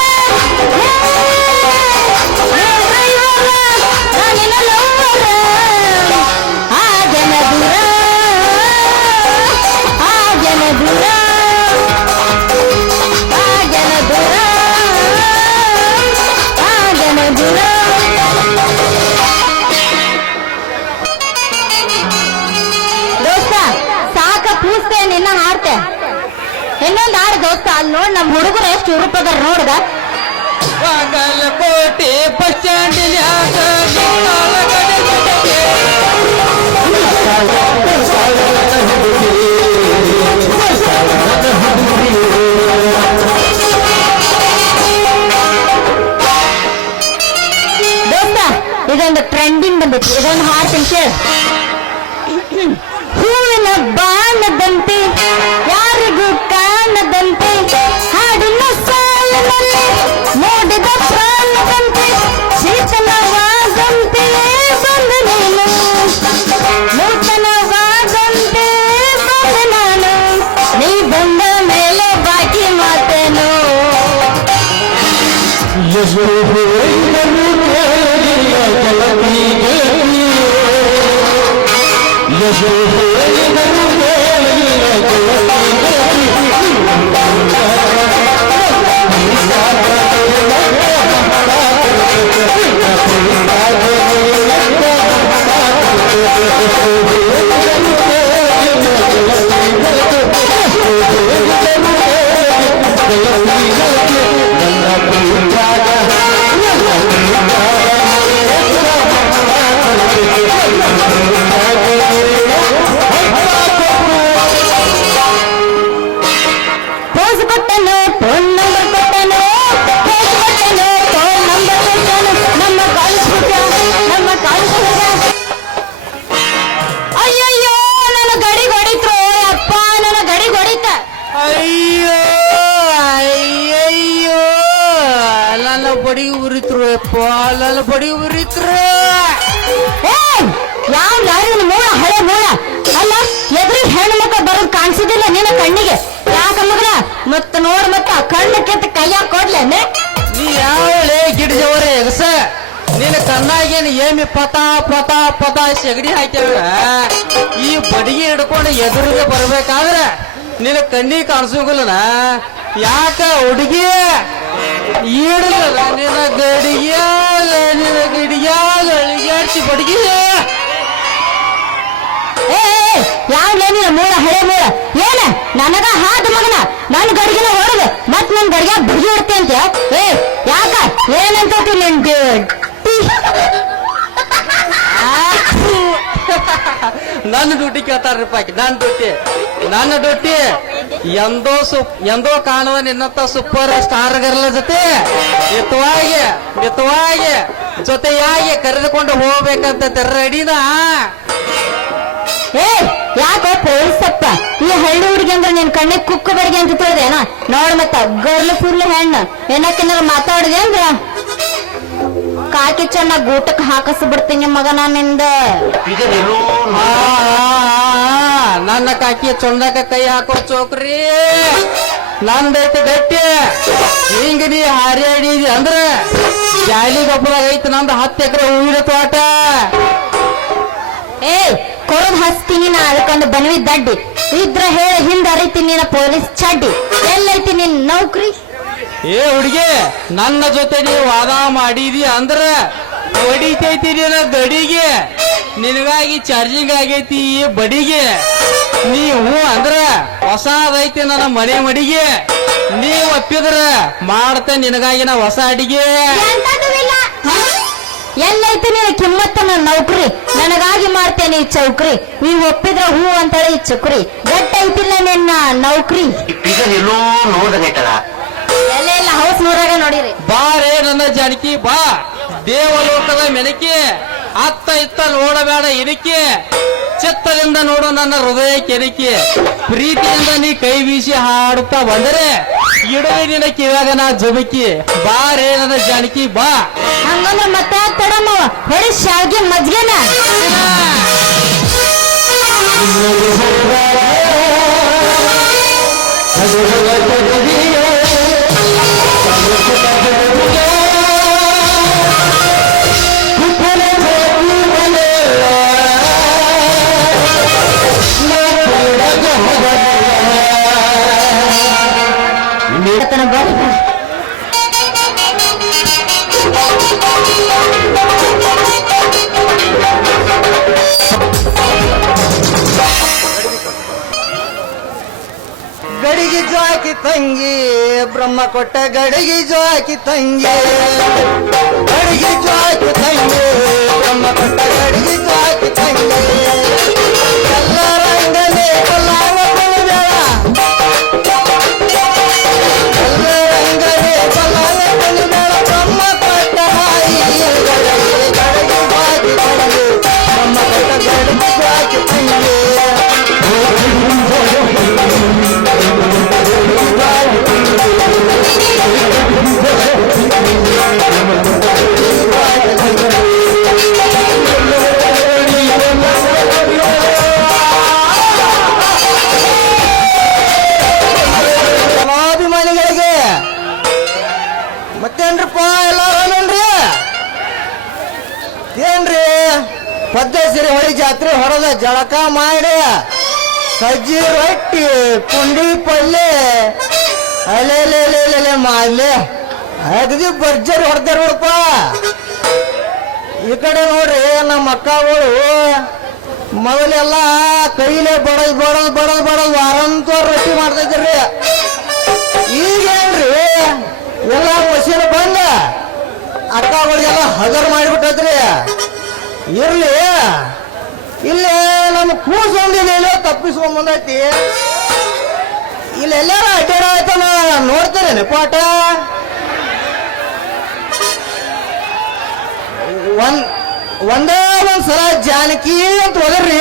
ನಿನ್ನ ಲವರ್ ಆ ಜನ ದೂರ ಆ ಜನ ದೂರ ಆ ಜನ ದೂರ ಆ ಜನ ದೂರ ದೋಸ್ತ ಸಾಕ ಪೂಸ್ತೆ ನಿನ್ನ ಹಾಡ್ತೆ ಇನ್ನೊಂದು ಹಾಡು ದೋಸ್ತ ಅಲ್ಲಿ ನೋಡ್ ನಮ್ ಹುಡುಗರು ಎಷ್ಟು ರೂಪದಾರ ನೋಡ್ದ ಬಾಗಲಕೋಟೆ ಬಸ್ ಸ್ಟ್ಯಾಂಡ್ ದೋಸ್ತ ಇದೊಂದು ಟ್ರೆಂಡಿಂಗ್ ಬಂದೈತಿ ಇದೊಂದು ಹಾಡ್ತೀನಿ ಕೇಳ ಹೂವಿನ ಬಾಣದಂತೆ ಯಾರಿಗೂ ಕಾಣದಂತೆ ಹಾಡಿನ ಸಾಲಿನಲ್ಲಿ ನೋಡಿದ ಪ್ರಾಣದಂತೆ ಶೀತಲವಾದಂತೆ ಬಂದ ನೀನು ನೂತನವಾದಂತೆ ಬಂದ ನಾನು ನೀ ಬಂದ ಮೇಲೆ ಬಾಕಿ ಮಾತೇನು ಮ್ಯಾಲ ಬಡಿ ಉರಿತ್ರ ಯಾವ ಯಾರಿನ ಮೂಳ ಹಳೆ ಮೂಳ ಅಲ್ಲ ಎದುರು ಹೆಣ್ಣು ಮಕ್ಕಳು ಬರೋದು ಕಾಣಿಸಿದಿಲ್ಲ ನಿನ್ನ ಕಣ್ಣಿಗೆ ಯಾಕ ಮಗನ ಮತ್ತ ನೋಡ್ ಮತ್ತ ಕಣ್ಣು ಕೆತ್ತ ಕೈಯಾಗ ಕೊಡ್ಲೇನೆ ನೀ ಯಾವಳೆ ಗಿಡಜವರೇ ಎಗಸ ನಿನ್ನ ಕಣ್ಣಾಗೇನು ಏಮಿ ಪತಾ ಪತಾ ಪತಾ ಸೆಗಡಿ ಹಾಕ್ಯಾವ ಈ ಬಡಿಗೆ ಹಿಡ್ಕೊಂಡು ಎದುರಿಗೆ ಬರ್ಬೇಕಾದ್ರೆ ನಿನ್ನ ಕಣ್ಣಿಗೆ ಕಾಣಿಸೋಗಲ್ಲ ಯಾಕ ಹುಡುಗಿ ಈಡಲ್ಲ ನಿನ್ನ ಗಡಿಯಾಗ ನಿನ್ನ ಗಿಡಿಯಾಗ ಅಳಿಗಾಡ್ಸಿ ಬಡಿಗೆ ಯಾವ ನಿನ್ನ ಮೂಳ ಹಳೆ ಮೂಳ ಏನ ನನಗ ಹಾದ ಮಗನ ನನ್ ಗಡಿಗೆನ ಹೊರಗ ಮತ್ ನನ್ ಗಡಿಗೆ ಬಡಿ ಇಡ್ತೆ ಅಂತ ಯಾಕ ಏನಂತ ನಿನ್ ನನ್ನ ಡ್ಯೂಟಿ ಕೇಳ್ತಾರ್ರಿಪ್ಪ ನನ್ನ ಡ್ಯೂಟಿ ಎಂದೋ ಕಾಣುವ ನಿನ್ನಂತ ಸೂಪರ್ ಸ್ಟಾರ್ ಗರ್ಲ ಜೊತೆ ಮಿತವಾಗಿ ಜೊತೆಯಾಗಿ ಕರೆದುಕೊಂಡು ಹೋಗ್ಬೇಕಂತ ರೆಡಿನ ಯಾಕೋ ಪೊಲೀಸಪ್ಪ ಈ ಹಳ್ಳಿ ಹುಡುಗಿ ಅಂದ್ರೆ ನಿನ್ ಕಣ್ಣಿಗೆ ಕುಕ್ಕ ಬರಿಗೆ ಅಂತ ತಿಳಿದೇನ ನೋಡ್ ಮತ್ತ ಗರ್ಲು ಫುಲ್ ಹೆಣ್ಣು ಏನಕ್ಕೆನಾರ ಮಾತಾಡಿದೆ ಅಂದ್ರ ಕಾಕಿ ಚೆನ್ನಾಗ್ ಗೂಟಕ್ಕೆ ಹಾಕಿಸ್ಬಿಡ್ತೀನಿ ಮಗನ ನಿಂದ ನನ್ನ ಕಾಕಿ ಚೊಂದಕ ಕೈ ಹಾಕೋ ಚೋಕ್ರಿ ನಂದೈತಿ ಗಟ್ಟಿ ಹಿಂಗ ನೀ ಹಾರ್ಯಾಡಿದಿ ಅಂದ್ರ ಜಾಲಿ ಗೊಬ್ಬರ ಐತಿ ನಂದು 10 ಎಕರೆ ಹೂವಿನ ತೋಟ ಕೊರದ್ ಹಸ್ತೀನಿ ನಾ ಅದಕ್ಕೊಂದು ಬನ್ವಿ ದಡ್ಡಿ ಇದ್ರ ಹೇಳ ಹಿಂದ ಅರಿತೀನಿ ನಿನ್ನ ಪೊಲೀಸ್ ಚಡ್ಡಿ ಎಲ್ಲೈತಿ ನಿನ್ ನೌಕರಿ ಹುಡುಗಿ ನನ್ನ ಜೊತೆ ನೀವು ವಾದ ಮಾಡಿದಿ ಅಂದ್ರ ಹೊಡಿತೈತಿ ನಿನ್ನ ಗಡಿಗೆ ನಿನಗಾಗಿ ಚಾರ್ಜಿಂಗ್ ಆಗೈತಿ ಈ ಬಡಿಗೆ ನೀವು ಅಂದ್ರ ಹೊಸದೈತಿ ನನ್ನ ಮನೆ ಮಡಿಗೆ ನೀವು ಒಪ್ಪಿದ್ರ ಮಾಡ್ತ ನಿನಗಾಗಿ ನಾ ಹೊಸ ಅಡಿಗೆ ಎಲ್ಲೈತಿ ನಿನ್ನ ಕಿಮ್ಮತ್ತ ನನ್ನ ನೌಕರಿ ನನಗಾಗಿ ಮಾಡ್ತೇನೆ ಈ ಚೌಕ್ರಿ ನೀವು ಒಪ್ಪಿದ್ರ ಹೂ ಅಂತೇಳಿ ಈ ಚೌಕ್ರಿ ಗಟ್ಟ ಐತಿಲ್ಲ ನಿನ್ನ ನೌಕರಿ ಎಲ್ಲ ಹೌಸ್ ನೂರಾಗ ನೋಡಿರಿ ಬಾರೇ ನನ್ನ ಜಾನಕಿ ಬಾ ದೇವಲೋಕದ ಮೆನಕಿ ಅತ್ತ ಇತ್ತ ನೋಡಬೇಡ ಇರಿಕೆ ಚಿತ್ತದಿಂದ ನೋಡು ನನ್ನ ಹೃದಯ ಕೆರಿಕೆ ಪ್ರೀತಿಯಿಂದ ನೀ ಕೈ ಬೀಸಿ ಹಾಡುತ್ತಾ ಬಂದರೆ ಇಡುವೆ ನಿನ್ನ ಕಿವಾಗ ನಾ ಜುಬಕಿ ಬಾರೇ ನನ್ನ ಜಾನಕಿ ಬಾ ಹಂಗಂದ್ರ ಮತ್ತೆ ತಡಮ್ಮ ಹೊಡಿ ಶಾವ್ಗೆ ಮಜ್ಗೆನ ಗಡಿಗೆ ಜಾಕಿ ತಂಗಿ ಬ್ರಹ್ಮ ಕೊಟ್ಟ ಗಡಿಗೆ ಜಾಕಿ ತಂಗಿ ಗಡಿಗೆ ಜಾಕಿ ತಂಗಿ ಬ್ರಹ್ಮ ಕೊಟ್ಟ ಗಡಿಗೆ ಜಾಕಿ ತಂಗಿ ಎಲ್ಲ ರಂಗನೇ ಕೊಲ್ಲಾಗ ಕೊಲಬೇಡ ಎಲ್ಲ ರಂಗನೇ ಕೊಲ್ಲಾಗ ಕೊಲಬೇಡ ಬ್ರಹ್ಮ ಕೊಟ್ಟ ಹಾಯಿ ಗಡಿಗೆ ಜಾಕಿ ತಂಗಿ ಬ್ರಹ್ಮ ಕೊಟ್ಟ ಗಡಿಗೆ ಜಾಕಿ ತಂಗಿ ಕಲಾಭಿಮಾನಿಗಳಿಗೆ ಮತ್ತೇನ್ರಪ್ಪ ಎಲ್ಲಾರನ್ರಿ ಏನ್ರಿ ಪದ್ಧಸಿರಿ ಹೊಳಿ ಜಾತ್ರೆ ಹೊರದ ಜಳಕ ಮಾಡಿ ಸಜ್ಜಿ ರೊಟ್ಟಿ ಪುಂಡಿ ಪಲ್ಲೆ ಅಲೆ ಮಾಡ್ಲೆ ಅಗದಿ ಭರ್ಜರಿ ಹೊಡೆದಾರ ನೋಡಪ್ಪ ಈ ಕಡೆ ನೋಡ್ರಿ ನಮ್ಮ ಅಕ್ಕಗಳು ಮೊದಲೆಲ್ಲ ಕೈಲೇ ಬಡದ್ ವಾರಂತವ್ರ ರೊಟ್ಟಿ ಮಾಡ್ತಾ ಇದ್ರಿ ಈಗೇನ್ರಿ ಎಲ್ಲ ಮಷೀನ್ ಬಂದ ಅಕ್ಕಗಳಿಗೆಲ್ಲ ಹಗರ್ ಮಾಡಿಬಿಟ್ಟದ್ರಿ ಇರ್ಲಿ ಇಲ್ಲೇ ನಮ್ಮ ಕೂಸೊಂದಿಲ್ಲ ತಪ್ಪಿಸ್ಕೊಂಡ್ ಬಂದೈತಿ ಇಲ್ಲೆಲ್ಲಾರ ಅಡ್ಡಾಡ ಆಯ್ತ ನೋಡ್ತೀರೇನು ಪಾಠ ಒಂದೇ ಒಂದ್ಸಲ ಜಾನಕಿ ಅಂತ ಒದರ್ರಿ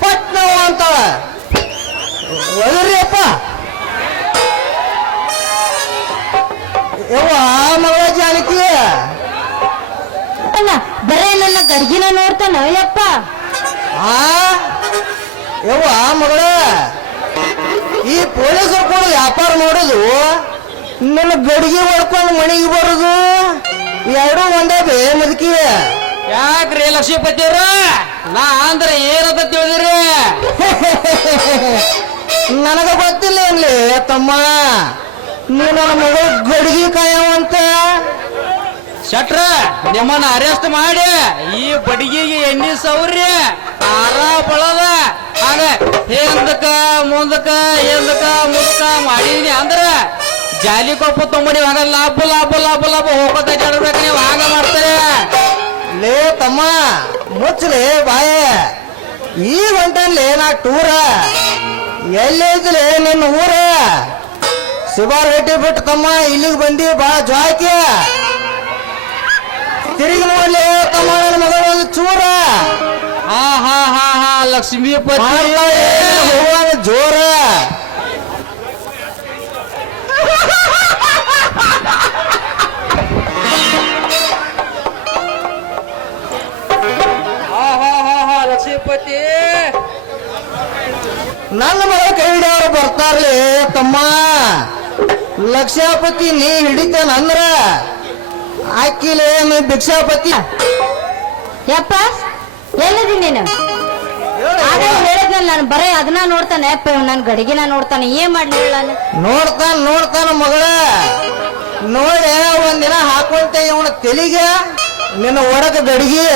ಪಟ್ನವ ಅಂತ ಒದರ್ರಿ ಅಪ್ಪ ಯವ್ವ ಮಗಳ ಜಾನಕಿ ಬರೇ ನನ್ನ ಗಡ್ಗಿನ ನೋಡ್ತಾನ ಯಪ್ಪ. ಯವ್ವ ಮಗಳ, ಈ ಪೊಲೀಸರು ಕೂಡ ವ್ಯಾಪಾರ ಮಾಡೋದು, ನನ್ನ ಗಡಿಗೆ ಹೊಡ್ಕೊಂಡು ಮನೆಗೆ ಬರೋದು ಎರಡೂ ಒಂದೇ ಬೇ ಮುದುಕಿ. ಯಾಕ್ರಿ ಲಕ್ಷ್ಮೀಪತಿಯವ್ರ, ನಾ ಅಂದ್ರೆ ಏನಂತ ತಿಳಿದ್ರಿ? ನನಗ ಗೊತ್ತಿಲ್ಲ ಏನ್ಲಿ ತಮ್ಮ, ನೀ ನನ್ನ ಮಗಳು ಗಡಿಗೆ ಕಾಯವಂತ. ಶಟ್ರ, ನಿಮ್ಮನ್ನ ಅರೆಸ್ಟ್ ಮಾಡಿ ಈ ಬಡಿಗೆಗೆ ಎಣ್ಣೆ ಸೌರ್ಯ ಆರ ಬಳದ ಹಾಗ ಹಿಂದಕ್ಕ ಮುಂದಕ್ಕ ಮಾಡಿದೀನಿ ಅಂದ್ರ ಜಾಲಿ ಕೊಪ್ಪ ತೊಂಬಡಿ ಹಾಗ ಲಾಭ ಲಾಭ ಲಾಭ ಲಾಭ ಹೋಗೋದ ಜಾಡ್ಬೇಕು ನೀವು ಹಾಗ ಮಾಡ್ತಾರೆ. ಲೇ ತಮ್ಮ ಮುಚ್ಚಲೇ ಬಾಯ, ಈಗ ಹೊಂಟನ್ಲೇ ನಾ ಟೂರ. ಎಲ್ಲಿದ್ಲೆ ನಿನ್ನ ಊರ? ಶಿವಾರ್ ರೆಡ್ಡಿ ಬಿಟ್ಟು ತಮ್ಮ ಇಲ್ಲಿಗೆ ಬಂದಿ ಬಾ ಜಾಕಿ. ತಿರುಗಿ ನೋಡ್ಲಿ ತಮ್ಮ ನನ್ನ ಮಗಳ ಒಂದು ಚೂರ. ಹಾ ಹಾ ಹಾ ಹಾ ಲಕ್ಷ್ಮೀಪತಿ ಹೋಗುವಾಗ ಜೋರ. ಲಕ್ಷ್ಮೀಪತಿ ನನ್ನ ಮಗಳ ಕೈ ಹಿಡಿಯವ್ರು ಬರ್ತಾರ್ಲಿ ತಮ್ಮ. ಲಕ್ಷಾಪತಿ ನೀ ಹಿಡಿತೇನಂದ್ರ ಆಕಿಲೇ ನೀ ಭಿಕ್ಷಾಪತಿ. ಯಪ್ಪ ಎಲ್ಲಿದ್ದೀನಿ ನೀನು? ಆಗ ಹೇಳಿದ್ನಲ್ಲ ನಾನು ಬರೇ ಅದನ್ನ ನೋಡ್ತಾನೆ ಯಪ್ಪ, ನನ್ ಗಡಿಗೆನ ನೋಡ್ತಾನೆ. ಏನ್ ಮಾಡ್ಲಿ ಹೇಳ? ನೋಡ್ತಾನ ಮಗಳ. ನೋಡಿ ಒಂದಿನ ಹಾಕೊಂತ ಇವನ ತೆಲಿಗೆ ನಿನ್ನ ಒಡಕ ಗಡಿಗೆ.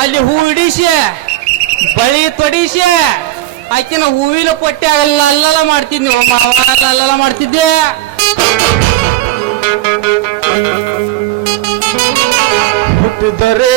ಅಲ್ಲಿ ಹೂ ಹಿಡಿಸಿ ಬಳಿ ತೊಡಿಸಿ ಆಕಿನ ಹೂವಿನ ಪೊಟ್ಟೆ ಅಲ್ಲೆಲ್ಲ ಮಾಡ್ತಿದ್ನಿ ಮಾವ, ಅಲ್ಲೆಲ್ಲ ಮಾಡ್ತಿದ್ದೆ. ಹುಟ್ಟಿದರೆ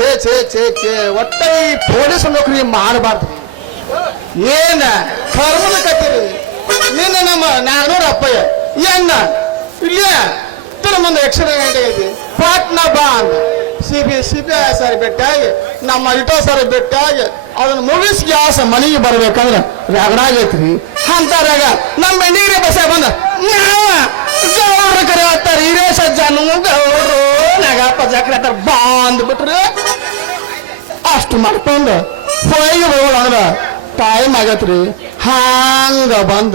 ಛೇ ಛೇ ಛೇ ಛೇ ಒಟ್ಟ ಈ ಪೊಲೀಸ್ ನೌಕರಿ ಮಾಡಬಾರ್ದು. ಏನ ಕರ್ಮದ ಕತ್ತೀರಿ ನಿನ್ನ ನಮ್ಮ 400 ಅಪ್ಪಯ್ಯ ಏನ ಇಲ್ಲೇ ತರ ಮುಂದೆ ಆಕ್ಸಿಡೆಂಟ್ ಐತಿ ಪಾಟ್ನಾ ಬಾ ಅಂತ ಸಿಪಿ ಸರ್ ಬೆಟ್ಟಾಗಿ ನಮ್ಮ ಇಟೋ ಸರ್ ಬೆಟ್ಟಾಗಿ ಅದನ್ನ ಮುಗಿಸಿ ಗ್ಯಾಸ್ ಮನೆಗೆ ಬರ್ಬೇಕಂದ್ರೆ ರಗಡಾಗೈತ್ರಿ ಅಂತಾರಾಗ ನಮ್ಮ ಬೆಂಡಿಗೆ ಬಸ ಬಂದ ಗೌಡ್ರ ಕರೆ ಆಗ್ತಾರ ಹಿರೇ ಸಜ್ಜಾನು ಗೌಡ್ರು ನಗಪ್ಪ ಜಕ್ರ ಹತ್ತಾರ ಬಾಂದ್ ಬಿಟ್ರಿ ಅಷ್ಟು ಮಾಡ್ಕೊಂಡು ಹೊಯ್ಗೆ ಬರೋಣ ಅಂದ್ರ ಟೈಮ್ ಆಗತ್ರಿ ಹಂಗ ಬಂದ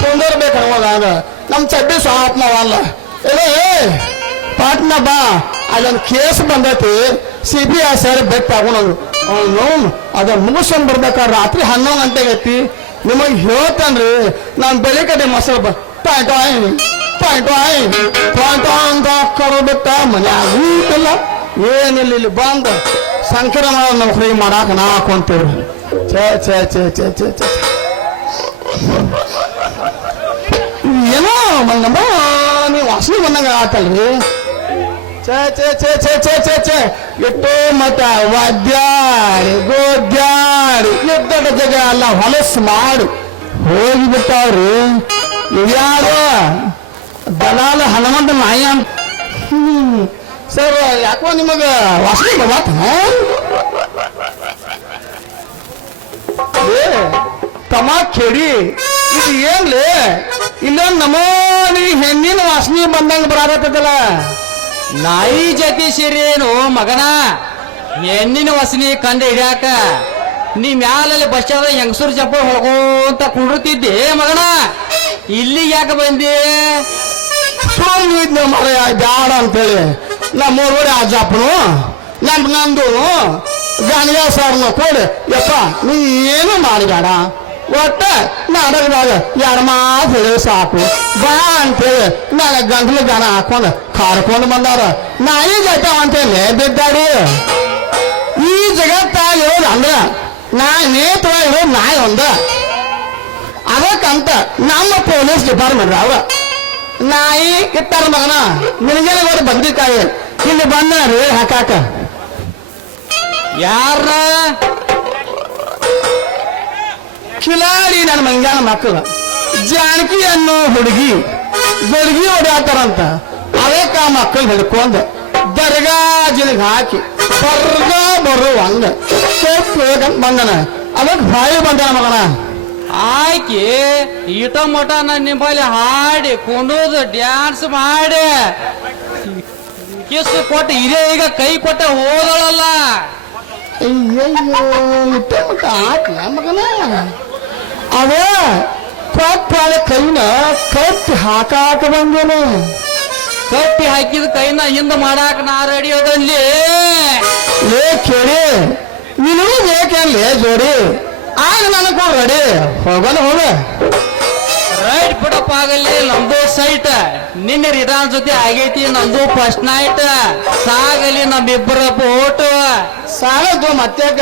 ಕುಂದರ್ಬೇಕು ಅವಾಗ ನಮ್ಮ ಚಡ್ಡಿ ಸಾಪ್ನವಲ್ಲ ಏ ಪಾಟ್ನಾ ಬಾ ಅಲ್ಲೊಂದು ಕೇಸ್ ಬಂದೈತಿ CBI ಸರ್ ಬೆಟ್ಟ ಆಗೋಣದು ಅವನು ಅದನ್ನ ಮುಗಿಸ್ಕೊಂಡ್ ಬರ್ಬೇಕಾದ್ರೆ ರಾತ್ರಿ 11 ಗಂಟೆಗೆ ಐತಿ ನಿಮಗೆ ಹೇಳ್ತಾನ್ರಿ ನಾನು ಬೆಳೆ ಕಡೆ ಮೊಸರು ಪಾಯಿಂಟ್ ಅಂತ ಕರೋ ಬಿಟ್ಟ ಮನ್ಯಾಗ ಊಟಲ್ಲ ಏನಿಲ್ಲ ಇಲ್ಲಿ ಬಂದ ಸಂಕರ ನೌಕರಿ ಮಾಡಾಕ ನಾ ಹಾಕೊಂತೀವಿ ಛೇ ಛೇ ಛೇ ಛೇ ಛೇ ಛೇ ಏನೋ ನಮ್ಮ ನೀವು ವಾಸನೆ ಬಂದಂಗ ಆತಲ್ರಿ ಛೇ ಛೇ ಛೇ ಛೇ ಛೇ ಛೇ ಛೇ ಎಷ್ಟೋ ಮತ ವಾದ್ಯಾಡಿ ಗೋದ್ಯಾಡಿ ಎದ್ದಡ ಜಗ ಎಲ್ಲ ಹೊಲಸು ಮಾಡಿ ಹೋಗಿಬಿಟ್ಟಾವ್ರಿ ಇವ್ಯಾರೋ ದಲಾಲ ಹನುಮಂತ ನಾಯಿ ಅಂತ ಸರ್ ಯಾಕೋ ನಿಮಗ ವಾಸನೆ ಬರಾತ ತಮಾಕ್ ಕೇಳಿ ಇದು ಏನ್ಲಿ ಇಲ್ಲೊಂದು ನಮೂನಿ ಹೆಣ್ಣಿನ ವಾಸನೆ ಬಂದಂಗ ಬರಾಕತ್ತದಲ್ಲ ನಾಯಿ ಜತಿ ಸೇರೇನು ಮಗನ ಹೆಣ್ಣಿನ ವಾಸನೆ ಕಂಡು ಹಿಡ್ಯಾಕ ನೀ ಮ್ಯಾಲಲ್ಲಿ ಬಸ್ ಸ್ಟ್ಯಾಂಡ್ ಹೆಂಗಸೂರು ಚಪ್ಪ ಹೊಳ್ಕೊಂತ ಕುಡಿರ್ತಿದ್ದೆ ಮಗನ ಇಲ್ಲಿ ಯಾಕೆ ಬಂದಿ ಸುಮ್ಮನೆ ಮರ ಬ್ಯಾಡ ಅಂತೇಳಿ ನಮ್ಮ ಊರವರೆ ಅಜ್ಜಪ್ಪನು ನಂದು ಗಾಣಿಗ ಸಾರ್ನ ಕೊಡಿ ಯಪ್ಪ ನೀ ಏನು ಮಾಡಿಬೇಡ ಒಟ್ಟ ನಾಟಕದಾಗ 2 ಮಾತು ಹೇಳಿ ಸಾಕು ಬಾ ಅಂತೇಳಿ ನಾನು ಗಂಟಲು ಗಾನ ಹಾಕೊಂಡು ಕಾರ್ಕೊಂಡು ಬಂದಾರ ನಾಯಿ ಜೈತ ಅಂತೇಳಿ ಬಿದ್ದಾಡಿ ಈ ಜಗತ್ತಾಗ ಇರೋದು ಅಂದ್ರ ನೇತವಾಗಿ ಇರೋದು ನಾಯಿ ಒಂದ ಅದಕ್ಕಂತ ನಮ್ಮ ಪೊಲೀಸ್ ಡಿಪಾರ್ಟ್ಮೆಂಟ್ ಅವ್ರ ನಾಯಿ ಇಟ್ಟಾರ ಮಗನ ನಿನಗೇನೆ ನೋಡಿ ಬಂದಿಕಾಯಿ ಇಲ್ಲಿ ಬಂದ ಹಾಕಾಕ ಯಾರ ಕಿಲಾಡಿ ನನ್ನ ಮಂಗ್ಯಾನ ಮಕ್ಕಳು ಜಾನಕಿ ಅನ್ನೋ ಹುಡುಗಿ ಹೊಡ್ಯಾತಾರಂತ ಅದಕ್ಕೆ ಆ ಮಕ್ಕಳು ಹಿಡ್ಕೊಂಡು ದರ್ಗಾಜಿನಿಗೆ ಹಾಕಿ ಬರ್ಗ ಬರುವಂಗ ಬಂದನ ಅದಕ್ಕೆ ಬಾಯಿ ಬಂದನ ಮಗನ ಆಯ್ಕೆ ಈಟ ಮಠ ನನ್ನ ನಿಂಬಲ್ಲಿ ಹಾಡಿ ಕುಣೋದು ಡ್ಯಾನ್ಸ್ ಮಾಡಿ ಕಿಸ್ ಕೊಟ್ಟು ಹಿರಿಯ ಈಗ ಕೈ ಕೊಟ್ಟ ಹೋದಳಲ್ಲ ಅಯ್ಯಯ್ಯೋ ಇಟ್ಟ ಮಟ್ಟ ಹಾಕ್ಲ ಮಗನ ಅವ ಕೊಟ್ಟಾಳ ಕೈನ ಕಟ್ಟಿ ಹಾಕಾಕ ಬಂದೇನೆ ಕಟ್ಟಿ ಹಾಕಿದ ಕೈನ ಹಿಂದ ಮಾಡಾಕ ನಾ ರೆಡಿ ಅದಲ್ಲಿ ಲೇ ಕೇಳಿ ನೀನು ಬೇಕೇನ್ಲೇ ಜೋಡಿ ಆಗ ನನಗೂ ರೆಡಿ ಹೋಗೋಣ ಹೋಗ ರೈಟ್ ಬಿಡಪ್ಪ ಆಗಲ್ಲಿ ನಮ್ದು ಸೈಟ್ ನಿನ್ನೆ ರಿದಾನ್ ಜೊತೆ ಆಗೈತಿ ನಮ್ದು ಫಸ್ಟ್ ನೈಟ್ ಸಾಗಲಿ ನಮ್ಮಿಬ್ಬರ ಓಟು ಸಾಲದು ಮತ್ತ್ಯಾಕ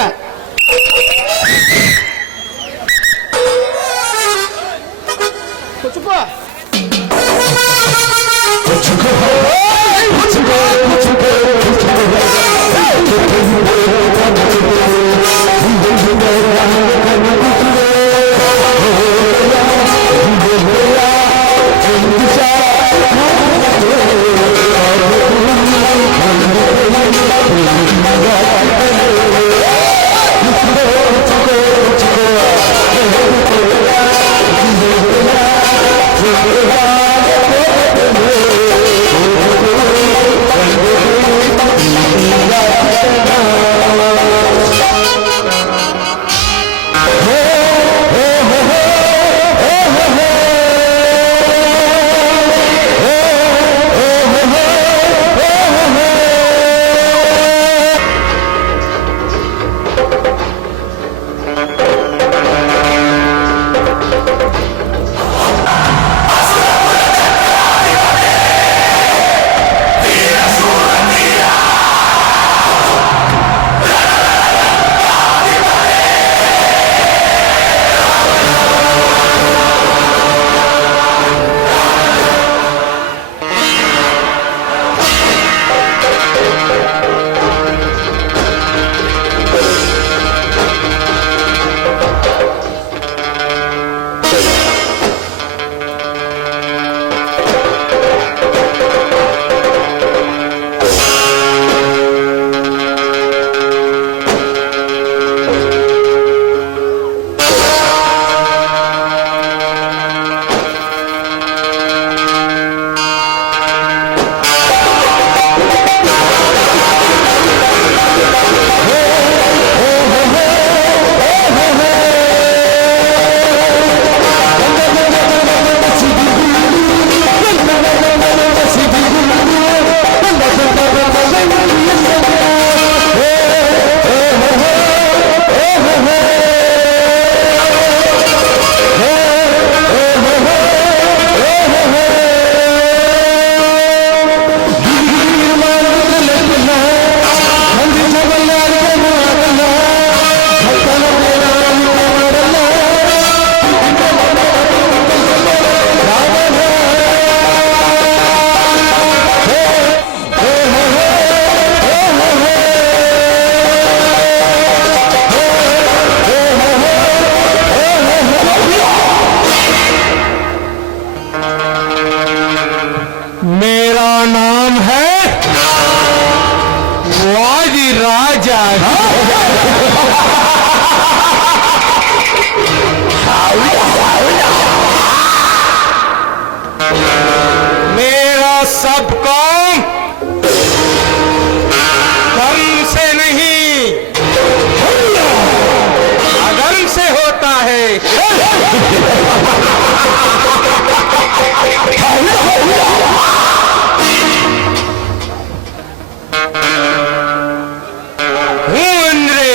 ಹೂ ಅಂದ್ರೆ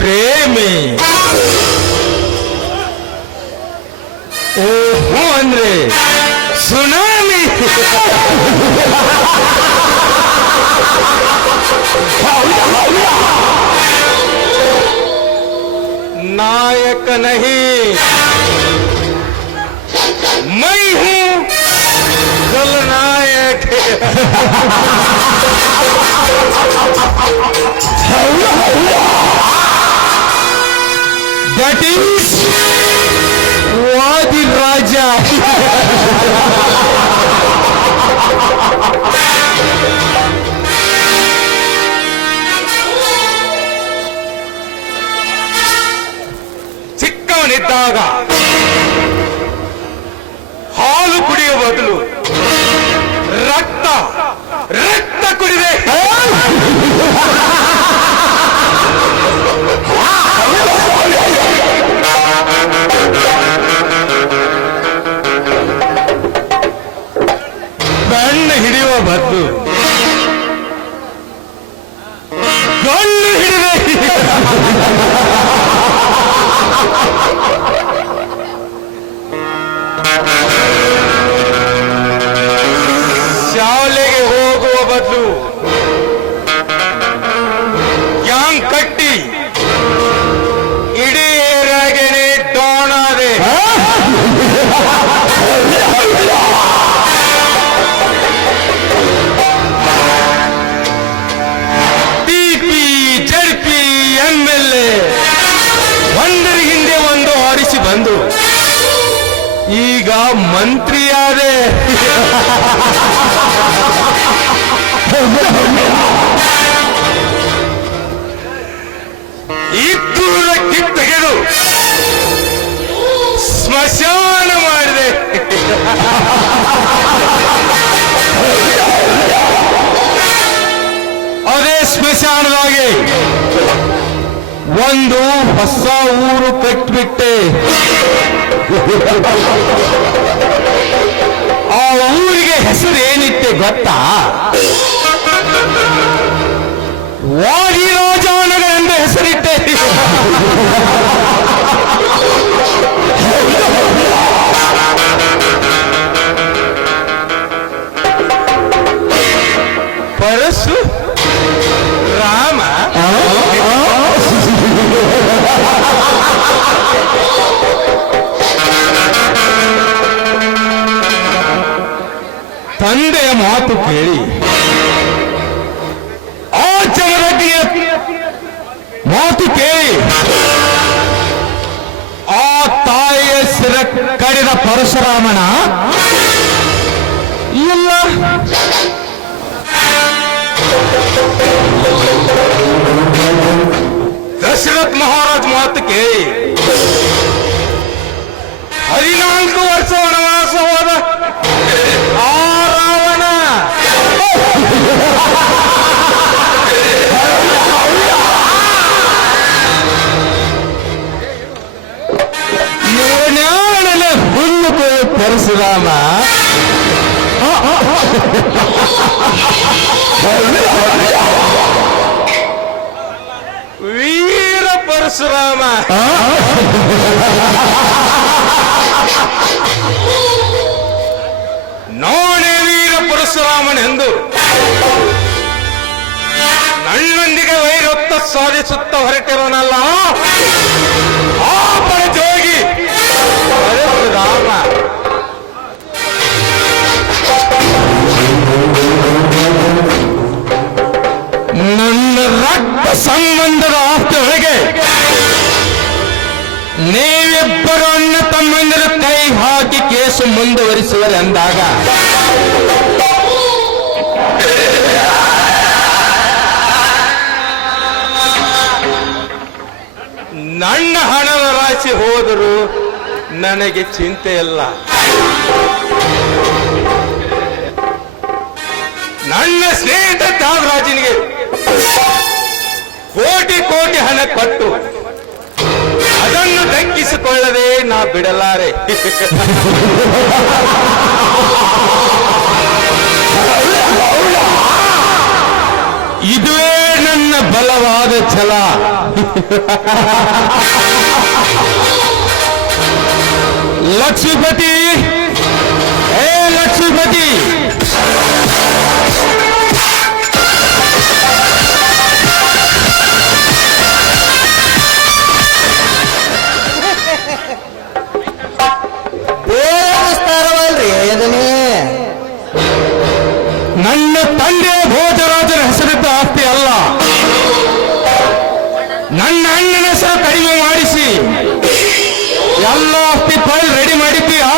ಪ್ರೇಮಿ, ಹೂ ಅಂದ್ರೆ ಸುನಾಮಿ. नायक नहीं मैं हूं खलनायक. That is Wadi Raja. ಚಿಕ್ಕವನಿದ್ದಾಗ ಹಾಲು ಕುಡಿಯುವ ಬದಲು ರಕ್ತ ಕುಡಿದೆ. ಬೆನ್ನು ಹಿಡಿಯುವ ಬದಲು ಗಲ್ಲು ಹಿಡಿದೆ. ಶಾಲೆಗೆ ಹೋಗುವ ಬದಲು ಗ್ಯಾಂಗ್ ಕಟ್ಟಿ ಇಡೀ ಏರಿಯಾಗೆ ಡಾಣಾದೆ. ಟಿಪಿ ಜಡ್ಪಿ MLA ಒಂದರ ಹಿಂದೆ ಒಂದು ಆರಿಸಿ ಬಂದು ಈಗ ಮಂತ್ರಿಯಾದೆ. ಇದ್ದೂರ ಕಿತ್ತೆಗೆದು ಸ್ಮಶಾನ ಮಾಡಿದೆ. ಅದೇ ಸ್ಮಶಾನದಾಗೆ ಒಂದು ಹೊಸ ಊರು ಕಟ್ಟಿಬಿಟ್ಟೆ. ಆ ಊರಿಗೆ ಹೆಸರು ಏನಿತ್ತೆ ಗೊತ್ತಾ? ವಾದಿರಾಜನಗರ ಎಂದು ಹೆಸರಿಟ್ಟೆ. ಪರಶು ರಾಮ ತಂದೆಯ ಮಾತು ಕೇಳಿ ಆ ಜಗದಗ್ನಿಯ ಮಾತು ಕೇಳಿ ಆ ತಾಯಿಯ ಸಿರ ಕಡಿದ ಪರಶುರಾಮನ ಇಲ್ಲ ದಶರಥ್ ಮಹಾರಾಜ್ ಮಾತು ಕೇಳಿ 14 ವರ್ಷ ವನವಾಸ ಹೋದ ಆ ರಾವಣ ಇವನ್ಯಾಣನ ಹುಲ್ಲು ಪರಶುರಾಮ ವೀರ ಪರಶುರಾಮ ನಾನೇ ವೀರ ಪರಶುರಾಮನೆಂದು ನನ್ನೊಂದಿಗೆ ವೈರತ್ವ ಸಾಧಿಸುತ್ತ ಹೊರಟಿರೋನಲ್ಲ ಆ ಪರಜೋಗಿ ಪರಶುರಾಮ. ನನ್ನ ರಕ್ತ ಸಂಬಂಧದ ಆಸ್ತಿಯೊಳಗೆ ನೀವಿಬ್ಬರು ಅಣ್ಣ ತಮ್ಮಂದಿರ ಕೈ ಹಾಕಿ ಕೇಸು ಮುಂದುವರಿಸುವರೆಂದಾಗ ನನ್ನ ಹಣದ ರಾಶಿ ಹೋದರೂ ನನಗೆ ಚಿಂತೆ ಇಲ್ಲ. ನನ್ನ ಸ್ನೇಹಿತ ತ್ಯಾಗರಾಜನಿಗೆ ಕೋಟಿ ಕೋಟಿ ಹಣ ಕೊಟ್ಟು ಅದನ್ನು ದಕ್ಕಿಸಿಕೊಳ್ಳದೆ ನಾ ಬಿಡಲಾರೆ. ಇದುವೇ ನನ್ನ ಬಲವಾದ ಛಲ. ಲಕ್ಷ್ಮೀಪತಿ, ಹೇ ಲಕ್ಷ್ಮೀಪತಿ, ದೇವಸ್ಥಾನವಲ್ರಿ ಇದನ್ನೇ ನನ್ನ ತಂದೆ ಭೋಜರಾಜನ ಹೆಸರಿದ್ದ ಆಸ್ತಿ ಅಲ್ಲ. ನನ್ನ ಅಣ್ಣನ ಹೆಸರು ಕಡಿಮೆ ಮಾಡಿಸಿ ಎಲ್ಲ ಆಸ್ತಿ ಫೈಲ್ ರೆಡಿ ಮಾಡಿದ್ದೀಯಾ?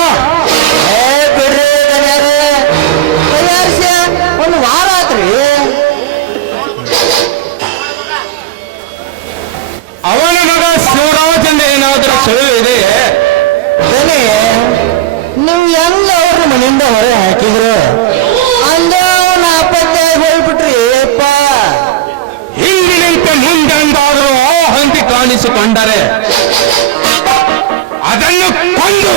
ಬಿಡ್ರಿ ತಯಾರಿಸಿ ಒಂದು ವಾರ ಆತ್ರಿ. ಅವನ ಮಗ ಶಿವರಾಜಂದ ಏನಾದರೂ ಸುಳಿವು ಇದೆಯೇ? ದನಿ ನೀವು ಎಲ್ಲ ಅವ್ರ ಮನೆಯಿಂದ ಹೊರಗೆ ಹಾಕಿದ್ರು ಅಂದ ನಾಪತ್ತೆ ಹೋಗ್ಬಿಟ್ರಿ ಅಪ್ಪ. ಹಿಂದಿನಂತೆ ಮುಂದೆಂದಾದರೂ ಆ ಹಂತಿ ಕಾಣಿಸಿಕೊಂಡರೆ ಅದನ್ನು ಕೊಂದು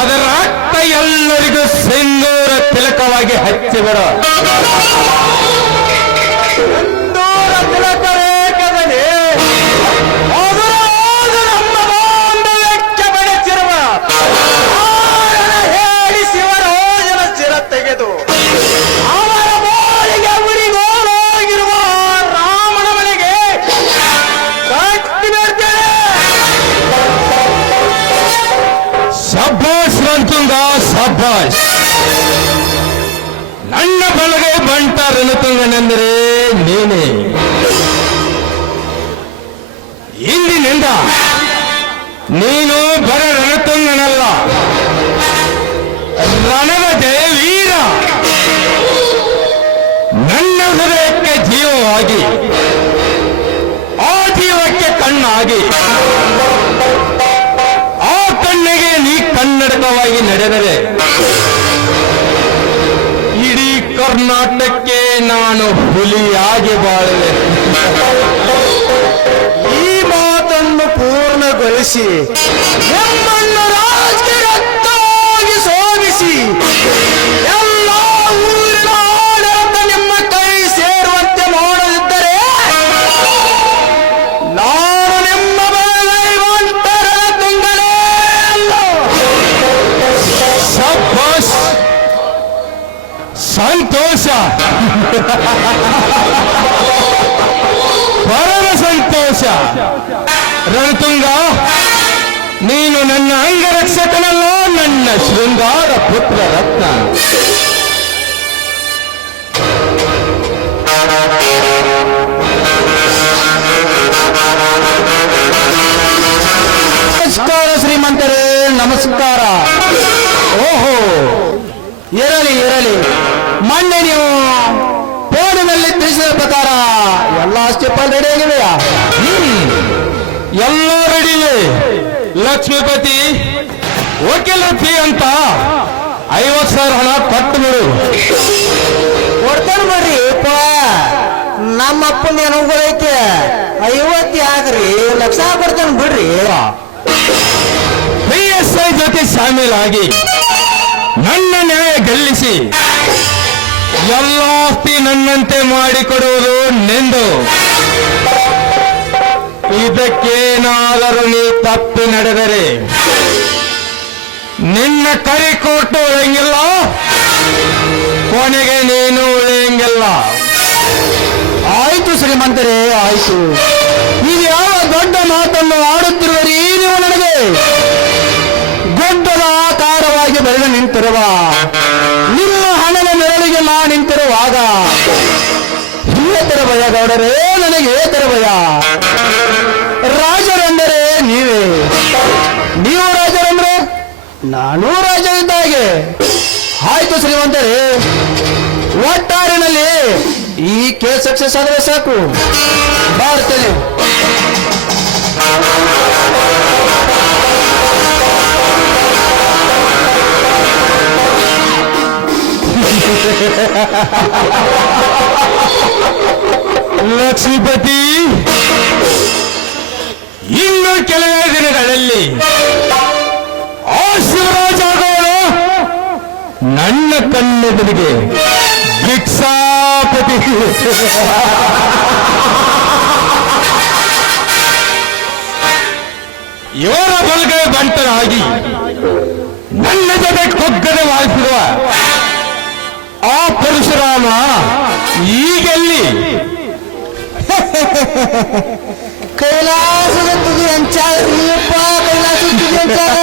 ಅದರ ರಕ್ತ ಎಲ್ಲರಿಗೂ ಸಿಂಧೂರ ತಿಲಕವಾಗಿ ಹಚ್ಚಿಬಿಡು. ದೂರ ತಿಲಕವೇ ಕದನೆ ಅದು ನಮ್ಮ ಬಾಂಧವ್ಯಕ್ಕೆ ಬೆಳೆಸಿರುವ ಕಾರಣ ಹೇಳಿ ಶಿವರಾಜನ ಚಿರ ತೆಗೆದು ಅವರ ಬಾಳಿಗೆ ಉರಿಗೋಲಾಗಿರುವ ರಾಮನ ಮನೆಗೆ ಕಟ್ಟಿ ಬರ್ತೇನೆ. ಸಬ್ಬಾಸ್ ರಣತುಂಗ, ಸಬ್ಬಾಸ್. ನನ್ನ ಬಲಗೈ ಬಂಟ ರಣತುಂಗನೆಂದರೆ ನೀನೇ. ಇಂದಿನಿಂದ ನೀನು ಬರ ರಣತುಂಗನಲ್ಲ, ರಣದ ಜಯವೀರ. ನನ್ನ ಹೃದಯಕ್ಕೆ ಜೀವವಾಗಿ, ಆ ಜೀವಕ್ಕೆ ಕಣ್ಣಾಗಿ, ಆ ಕಣ್ಣಿಗೆ ನೀ ಕನ್ನಡಕವಾಗಿ ನಡೆದರೆ ಇಡೀ ಕರ್ನಾಟಕಕ್ಕೆ ನಾನು ಹುಲಿಯಾಗಿ ಬಾಳುವೆ. ಈ ಮಾತನ್ನು ಪೂರ್ಣಗೊಳಿಸಿ ನಮ್ಮನ್ನು ರಾಜಕೀಯವಾಗಿ ಸೋಲಿಸಿ ಎಲ್ಲ ಊರಿನ ಆಡಳಿತ ನಿಮ್ಮ ಕೈ ಸೇರುವಂತೆ ಮಾಡದಿದ್ದರೆ ನಾನು ನಿಮ್ಮ ಬಲಗೈವಂತರ ತುಂಗಲೇ ಅಲ್ಲ. ಸಬ್ಬಾಸ್, ಸಂತೋಷ, ಪರಮ ಸಂತೋಷ. ರಣತುಂಗ, ನೀನು ನನ್ನ ಅಂಗರಕ್ಷಕನಲ್ಲ, ನನ್ನ ಶೃಂಗಾರ ಪುತ್ರ ರತ್ನ. ನಮಸ್ಕಾರ ಶ್ರೀಮಂತರೇ, ನಮಸ್ಕಾರ. ಓಹೋ, ಇರಲಿ ಇರಲಿ. ಮೊನ್ನೆ ನೀವು ಫೋನಿನಲ್ಲಿ ತಿಳಿಸಿದ ಪ್ರಕಾರ ಎಲ್ಲ ಸ್ಟೆಪ್ಪಲ್ಲಿ ರೆಡಿ ಆಗಿವೆಯಾ? ಎಲ್ಲ ರೆಡಿವೆ. ಲಕ್ಷ್ಮೀಪತಿ, ವಕೀಲ ಫೀ ಅಂತ 50,000 ಹಣ ಕೊಟ್ಟು ಬಿಡು. ಕೊಡ್ತಾನೆ ಬಿಡ್ರಿ ಅಪ್ಪ. ನಮ್ಮ ಅಪ್ಪನ ಅನುಭವೈತೆ 50 ಆಗ್ರಿ, ಲಕ್ಷ ಕೊಡ್ತಾನೆ ಬಿಡ್ರಿ. PSI ಜೊತೆ ಶಾಮೀಲಾಗಿ ನನ್ನ ನ್ಯಾಯ ಗೆಲ್ಲಿಸಿ ಎಲ್ಲ ಆಸ್ತಿ ನನ್ನಂತೆ ಮಾಡಿಕೊಡುವುದು ನೆಂದು. ಇದಕ್ಕೇನಾದರೂ ನೀ ತಪ್ಪಿ ನಡೆದರೆ ನಿನ್ನ ಕರಿ ಕೊಟ್ಟು ಉಳಿಯಂಗಿಲ್ಲ, ಕೊನೆಗೆ ನೀನು ಉಳಿಯಂಗಿಲ್ಲ. ಆಯ್ತು ಶ್ರೀಮಂತರೇ, ಆಯ್ತು. ನೀವು ಯಾವ ದೊಡ್ಡ ಮಾತನ್ನು ಆಡುತ್ತಿರುವರಿ ನೀವು ನನಗೆ? ದೊಡ್ಡದ ಆಕಾರವಾಗಿ ಬೆಳೆದು ನಿಂತಿರುವ ನಿಮ್ಮ ಹಣದ ನೆರಳಿಗೆ ನಾ ನಿಂತಿರುವಾಗ ಏತರ ಭಯ ಗೌಡರೇ, ನನಗೆ ಏತರ ಭಯ. ರಾಜರೆಂದರೆ ನೀವೇ, ನೀವು ರಾಜರಂದ್ರೆ ನಾನೂ ರಾಜ ಇದ್ದಾಗೆ. ಆಯ್ತು ಶ್ರೀಮಂತರೇ, ಒಟ್ಟಾರಿನಲ್ಲಿ ಈ ಕೇಸ್ ಸಕ್ಸಸ್ ಆದರೆ ಸಾಕು, ಬರ್ತೇನೆ. ಲಕ್ಷ್ಮೀಪತಿ, ಇನ್ನು ಕೆಲವೇ ದಿನಗಳಲ್ಲಿ ಆ ಶಿವರಾಜ ನನ್ನ ಕಣ್ಣೆದುರಿಗೆ ಭಿಕ್ಷಾಪತಿ ಇವರ ಬಲಗೈ ಬಂಟನಾಗಿ ನನ್ನ ಜೊತೆ ಕೊಗ್ಗದೆ ವಾಸಿಸುವ ಆ ಪರಶುರಾಮ ಈಗೆಲ್ಲಿ ಕೈಲಾಸದ ತುದಿ ಅಂಚಾರಪ್ಪ, ಕೈಲಾಸದ ತುದಿ ಅಂಚಾರ.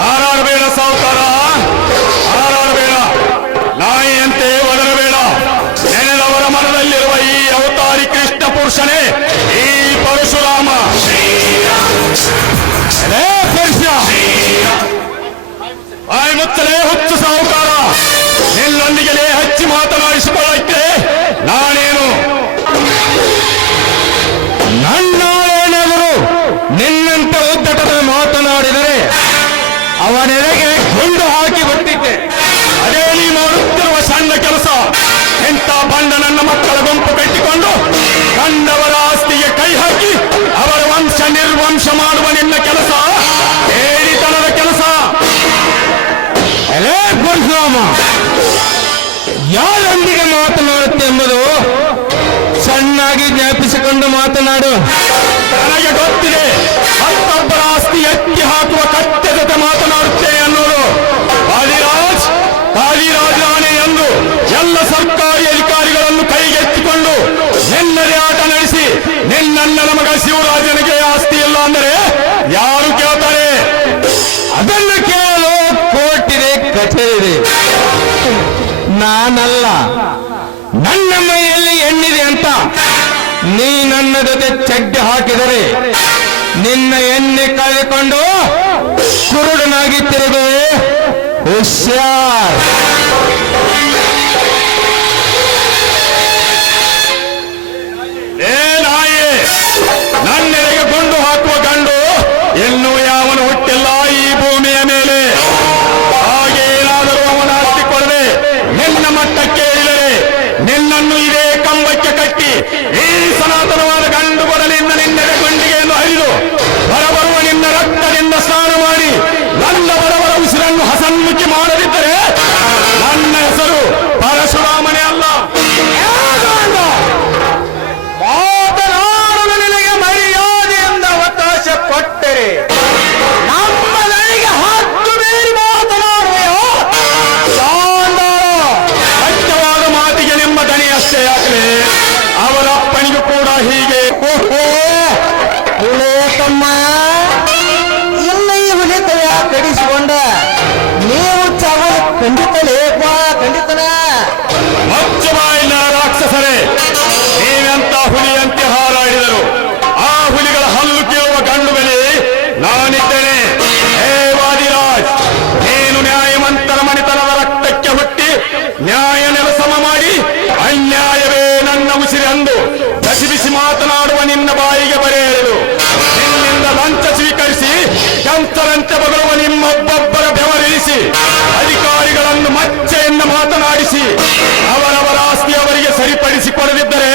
ಹಾರಾಡಬೇಡ ಸಾವುಕಾರ, ಹಾರಾಡಬೇಡ, ನಾಯಿಯಂತೆ ಒದರಬೇಡ. ನೆನೆದವರ ಮನದಲ್ಲಿರುವ ಈ ಅವತಾರಿ ಕೃಷ್ಣ ಪುರುಷನೇ ಈ ಪರಶುರಾಮ. ಎಲೇ ಪರಶು, ಬಾಯಿ ಮುಚ್ಚಲೇ ಹುಚ್ಚು ಸಾವುಕಾರ, ನಿನ್ನೊಂದಿಗೆ ಹಚ್ಚಿ ಮಾತನಾಡಿಸಿಕೊಳ್ಳಕ್ಕೆ ನಾನೇನು? ನನ್ನೇನಾದರೂ ನಿನ್ನಂತೆ ಉದ್ದಟದ ಮಾತನಾಡಿದರೆ ಅವನೆಡೆಗೆ ಗುಂಡು ಹಾಕಿ ಬಿಟ್ಟಿದ್ದೆ. ಅದೇ ನೀ ಮಾಡುತ್ತಿರುವ ಸಣ್ಣ ಕೆಲಸ. ಎಂಥ ಬಂಡ ನನ್ನ ಮಕ್ಕಳ ಗುಂಪು ಕಟ್ಟಿಕೊಂಡು ಕಂಡವರ ಆಸ್ತಿಗೆ ಕೈ ಹಾಕಿ ಅವರ ವಂಶ ನಿರ್ವಂಶ ಮಾಡುವ ನಿನ್ನ ಕೆಲಸ ಹೇಳಿತನದ ಕೆಲಸ. ಎಲೇ ಪರಶುರಾಮ, ಯಾರೊಂದಿಗೆ ಮಾತನಾಡುತ್ತೆ ಎಂಬುದು ಚೆನ್ನಾಗಿ ಜ್ಞಾಪಿಸಿಕೊಂಡು ಮಾತನಾಡು. ನನಗೆ ಗೊತ್ತಿದೆ, ಮತ್ತೊಬ್ಬರ ಆಸ್ತಿ ಎತ್ತಿ ಹಾಕುವ ಕತ್ತೆ ಜೊತೆ ಮಾತನಾಡುತ್ತೆ ಅನ್ನೋದು. ಕಾಲಿರಾಜ್ ರಾಣೆ ಎಂದು ಎಲ್ಲ ಸರ್ಕಾರಿ ಅಧಿಕಾರಿಗಳನ್ನು ಕೈಗೆತ್ತಿಕೊಂಡು ನಿನ್ನದೇ ಆಟ ನಡೆಸಿ ನಿನ್ನಣ್ಣನ ಮಗ ಶಿವರಾಜನಿಗೆ ಆಸ್ತಿ ಇಲ್ಲ ಅಂದರೆ ಯಾರು ಕೇಳ್ತಾರೆ? ಅದನ್ನು ಕೇಳಲು ಕೋರ್ಟಿದೆ, ಕಚೇರಿ. ನಾನಲ್ಲ, ನನ್ನ ಮೈಯಲ್ಲಿ ಎಣ್ಣಿದೆ ಅಂತ ನೀ ನನ್ನ ಜೊತೆ ಚಡ್ಡಿ ಹಾಕಿದರೆ ನಿನ್ನ ಎಣ್ಣೆ ಕಳೆದುಕೊಂಡು ಕುರುಡನಾಗಿ ತಿರುಗುವೆ. ಹುಷಾರ್. ಏನಾಯೇ, ನನ್ನೆಡೆಗೆ ಗುಂಡು ಹಾಕುವ ಗಂಡು ಇನ್ನೂ ಯಾವನು ಹುಟ್ಟಿಲ್ಲ ಈ ಭೂಮಿಯ ಮೇಲೆ. ಹಾಗೇನಾದರೂ ಅವನ ಆಸ್ತಿ ಕೊಡದೆ ನಿನ್ನ ಮಟ್ಟಕ್ಕೆ ಇಳಿದರೆ ನಿನ್ನನ್ನು ಇದೇ ಕಂಬಕ್ಕೆ ಕಟ್ಟಿ ಈ ಸನಾತನವಾದ ಗಂಡು ಬರಲಿಂದ ನಿನ್ನೆಡೆ ಗುಂಡಿಗೆಯನ್ನು ಹರಿದು ಹೊರಬರುವ ನಿನ್ನ ರಕ್ತದಿಂದ ಸ್ನಾನ ಮಾಡಿ ನನ್ನ ಬಡವರ ಉಸಿರನ್ನು ಹಸನ್ಮುಖಿ ಮಾಡದಿದ್ದರೆ ನನ್ನ ಹೆಸರು ಪರಶುರಾಮನೇ ಅಲ್ಲ. ಮಾತನಾಡಲು ನಿನಗೆ ಮರ್ಯಾದೆಯಿಂದ ಅವಕಾಶ ಕೊಟ್ಟರೆ ನಮ್ಮ ನನಗೆ ಹತ್ತು ಮೀರಿ ಮಾತನಾಡುವೆಯೋ? ಸತ್ಯವಾದ ಮಾತಿಗೆ ನಿಮ್ಮ ದನಿ ಅಷ್ಟೇ ಯಾಕೆ? ಅವರ ಅಪ್ಪನಿಗೂ ಕೂಡ ಹೀಗೆ. ತಮ್ಮ, ಇಲ್ಲ ಈ ಹುಲಿತಯ ಕಡಿಸಿಕೊಂಡ ನೀವು ಚಾವ ಖಂಡಿತಲೇಪ, ಖಂಡಿತನ. ಮಚ್ಚ ಬಾಯಿನ ರಾಕ್ಷಸರೇ, ನೀವೆಂತ ಹುಲಿಯಂತೆ ಹಾರಾಡಿದರು. ಆ ಹುಲಿಗಳ ಹಲ್ಲು ಕೇಳುವ ಗಂಡು ಬೆಲೆ ನಾನಿದ್ದೇನೆ. ಹೇ ವಾದಿರಾಜ್, ನೀನು ನ್ಯಾಯವಂತರ ಮಣಿತನದ ರಕ್ತಕ್ಕೆ ಹುಟ್ಟಿ ನ್ಯಾಯ ನೆಲಸಮ ಮಾಡಿ ಅನ್ಯಾಯವೇ ನನ್ನ ಉಸಿರಿ ಅಂದು ಬಿಸಿ ಮಾತನಾಡುವ ನಿನ್ನ ಬಾಯಿಗೆ ಬರೆ ಎಳೆದು ನಿನ್ನಿಂದ ಲಂಚ ಸ್ವೀಕರಿಸಿ ಕಂತರಂತೆ ಬಗಳುವ ನಿಮ್ಮೊಬ್ಬೊಬ್ಬರ ಬೆವರಿಳಿಸಿ ಅಧಿಕಾರಿಗಳನ್ನು ಮಚ್ಚೆಯಿಂದ ಮಾತನಾಡಿಸಿ ಅವರವರ ಆಸ್ತಿ ಅವರಿಗೆ ಸರಿಪಡಿಸಿಕೊಡದಿದ್ದರೆ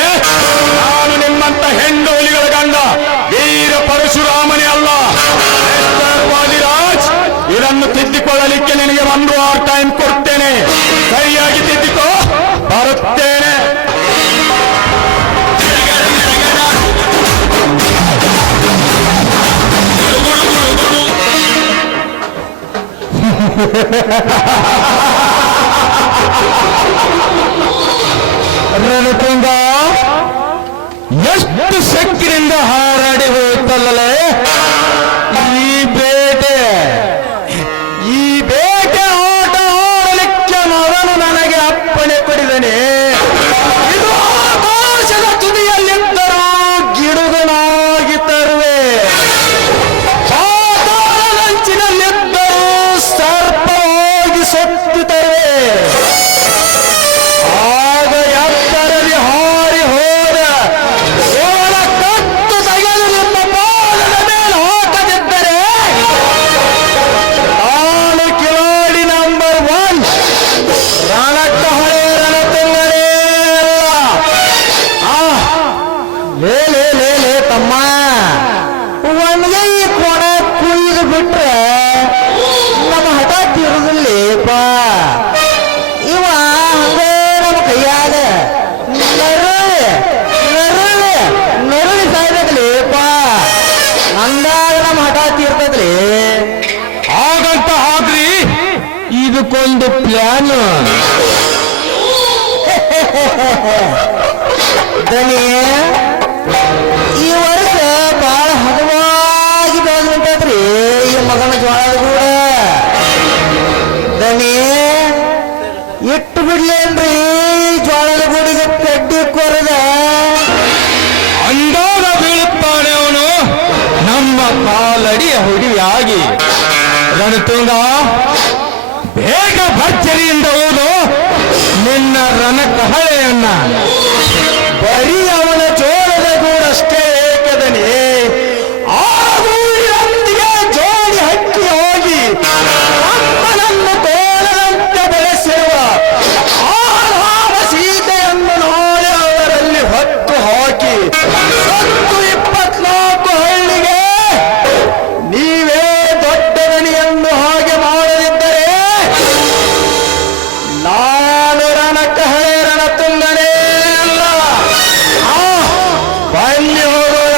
ನಾನು ನಿಮ್ಮಂತ ಹೆಣ್ಣು ಹುಲಿಗಳ ಗಂಡ ವೀರ ಪರಶುರಾಮನೇ ಅಲ್ಲ. ವಾದಿರಾಜ್, ಇದನ್ನು ತಿದ್ದಿಕೊಳ್ಳಲಿಕ್ಕೆ ನಿನಗೆ 1 hour ಟೈಮ್ ಕೊಡ್ತೇನೆ. ಸರಿಯಾಗಿ ತಿದ್ದಿಕೋ, ಬರುತ್ತೇನೆ. ರಣತುಂಗ ಎಷ್ಟು ಶಕ್ತಿಯಿಂದ ಹಾರಾಡಿ ಹೋಗುತ್ತಲ್ಲೇ ಈ ಬೇಟೆ ಆಟ ಆಡಲಿಕ್ಕೆ ಅವನು ನನಗೆ ಅಪ್ಪಣೆ ಕೊಡಿದನೆ. ಇದು ಆಕಾಶದ ತುದಿಯಲ್ಲಿದ್ದರೂ ಗಿಡುಗನಾಗಿ ತರುವೆ, ಪಾತಾಳದಂಚಿನಲ್ಲಿದ್ದರೂ ಸರ್ಪವಾಗಿ ಸೊತ್ತು ತರುವೆ. ಆಗ ಎತ್ತರದಿ ಹಾರಿ ಹೋದ ಕತ್ತು ತೆಗೆದು ನಿಮ್ಮ ಪಾದದ ಪ್ಲಾನು ದನಿಯೇ ಈ ವರ್ಷ ಬಹಳ ಹದವಾಗಿ ಬೆಳೆದ್ಬಿಟ್ಟದ್ರಿ ಈ ಮಗನ ಜೋಳದ ಕೂಡ ದನಿಯೇ ಇಟ್ಟು ಬಿಡ್ಲೇನ್ರಿ ಜೋಳದ ಗೂಡಿಗೆ ಕಡ್ಡಿ ಕೊರದ ಅಂದಾಗ ಬೀಳುತ್ತಾನೆ ಅವನು ನಮ್ಮ ಕಾಲಡಿಯ ಹುಡಿಯಾಗಿ ರಣತುಂಗ ಬೇಗ ಭರ್ಜರಿಯಿಂದ ಹೋದು ನಿನ್ನ ರಣಕಹಳೆಯನ್ನ ಬರೀ ಅವನ ಜೋಳದ ಗೂಡಷ್ಟೇ ಏಕದನೆ ಆ ಗೂಡಿನೊಂದಿಗೆ ಜೋಡಿ ಹಕ್ಕಿ ಹೋಗಿ ಅಮ್ಮನನ್ನು ತೋಳದಂತೆ ಬೆಳೆಸಿರುವ ಆ ರಾಮ ಸೀತೆಯನ್ನು ನೋಡಿ ಅವರಲ್ಲಿ ಹೊತ್ತು ಹಾಕಿ ಸತ್ತು 24 ಹಳ್ಳಿಗೆ ನೀವೇ ದೊಡ್ಡ ದಣಿಯನ್ನು ಹಾಗೆ ಮಾಡದಿದ್ದರೆ ನಾನು ರಣಕಹಳೆ ರಣತುಂಗನೇ ಅಲ್ಲ. ಬನ್ನಿ ಹೋಗೋಣ.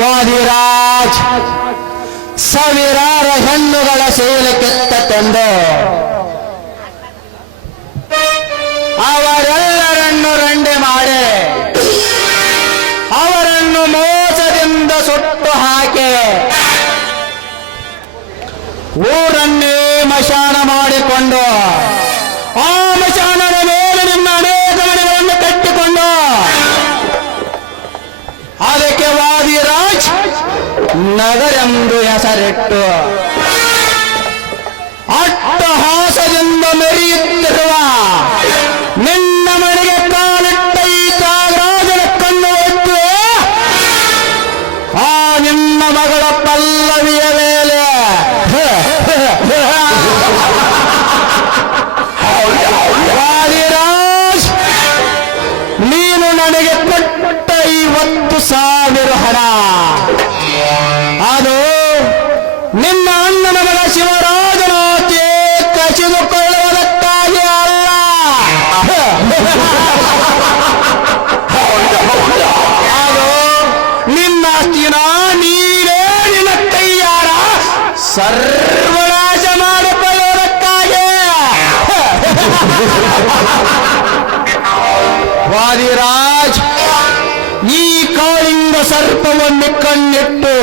ವಾದಿರಾಜ್ ಸಾವಿರಾರು ಹೆಣ್ಣುಗಳ ಸೇಲಕ್ಕೆತ್ತ ತಂದು ಅವರೆಲ್ಲರನ್ನು ರಂಡೆ ಮಾಡಿ ಅವರನ್ನು ಮೋಸದಿಂದ ಸುಟ್ಟು ಹಾಕಿ ಊರನ್ನೇ ಮಶಾನ ಮಾಡಿಕೊಂಡು ಆ ಮಶಾನದ ಮೇಲೆ ನಿಮ್ಮ ಅನೇಕ ಮನೆಗಳನ್ನು ಕಟ್ಟಿಕೊಂಡು ಅದಕ್ಕೆ ವಾದಿರಾಜ್ ನಗರೆಂದು ಹೆಸರಿಟ್ಟು ಅಟ್ಟಹಾಸದಿಂದ ಮೆರೆಯುತ್ತಿರುವ ನಿನ್ನ ಮನೆಗೆ ಕಾಲಿಟ್ಟ ಈ ತ್ಯಾಗರಾಜನ ಕಣ್ಣು ಎತ್ತು ಆ ನಿನ್ನ ಮಗಳ ಪಲ್ಲವಿಯ ಮೇಲೆ ವಾದಿರಾಜ್ ನೀನು ನನಗೆ ಕೊಟ್ಟ 50,000 ಹಣ ಅದು ನಿನ್ನ ಅಣ್ಣನ ಮಗ ಶಿವರಾಜನಾತಿ ಕಸಿದುಕೊಳ್ಳುವುದಕ್ಕಾಗಿ ಅಲ್ಲ. ಅದು ನಿನ್ನ ಆಸ್ತಿನ ನೀನೇ ನಿನ್ನ ಕೈಯಾರ ಸರ್ವನಾಶ ಮಾಡಿಕೊಳ್ಳುವುದಕ್ಕಾಗಿ. ವಾದಿರಾಜ್ ಈ ಕಾಳಿಂಗ ಸರ್ಪವನ್ನು ಕಣ್ಣಿಟ್ಟು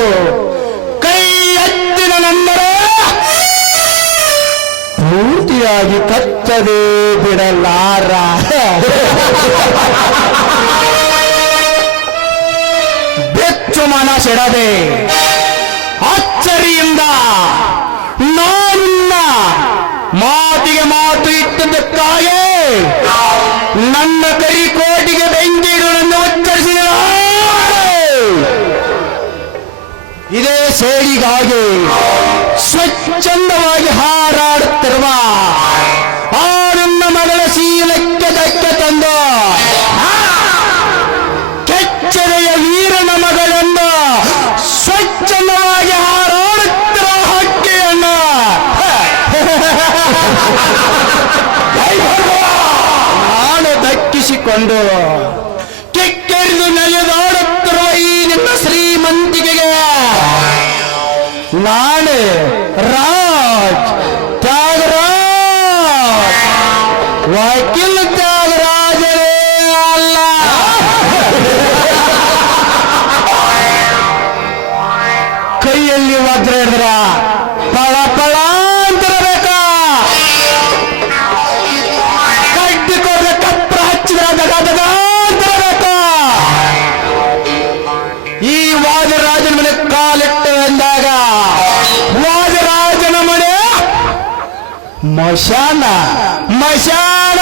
ಕೈ ಎತ್ತಿನ ನಂಬರೆ ಪೂರ್ತಿಯಾಗಿ ಕಚ್ಚದೆ ಬಿಡಲಾರ. ಬೆಚ್ಚು ಮನಸ್ಸಿಡದೆ ಅಚ್ಚರಿಯಿಂದ ನಾನಿನ್ನ ಮಾತಿಗೆ ಮಾತು ಇಟ್ಟದಕ್ಕಾಗಿ ನನ್ನ ಕೈಕೋಟಿಗೆ ಬೆಂಕಿಗಳನ್ನು ಉಚ್ಚರಿಸಿದ ಇದೇ ಸೇಡಿಗಾಗಿ ಸ್ವಚ್ಛಂದವಾಗಿ ಹಾರಾಡುತ್ತಿರುವ ಆ ನನ್ನ ಮಗಳ ಶೀಲಕ್ಕೆ ಧಕ್ಕೆ ತಂದು ಕೆಚ್ಚರೆಯ ವೀರನ ಮಗಳನ್ನು ಸ್ವಚ್ಛಂದವಾಗಿ ಹಾರಾಡುತ್ತಿರುವ ಹಕ್ಕಿಯನ್ನು ನಾನು ದಕ್ಕಿಸಿಕೊಂಡು ಕಿಕ್ಕೆರಿದು ನೆಲೆದಾಡುತ್ತಿರುವ ಈ ನಿನ್ನ ಶ್ರೀಮಂತಿಕೆಗೆ ನಾನು ರಾಜ್ ತ್ಯಾಗರಾಜ್ ವಕೀಲ ತ್ಯಾಗರಾಜರೇ ಅಲ್ಲ. ಮಶಾನ ಮಶಾನ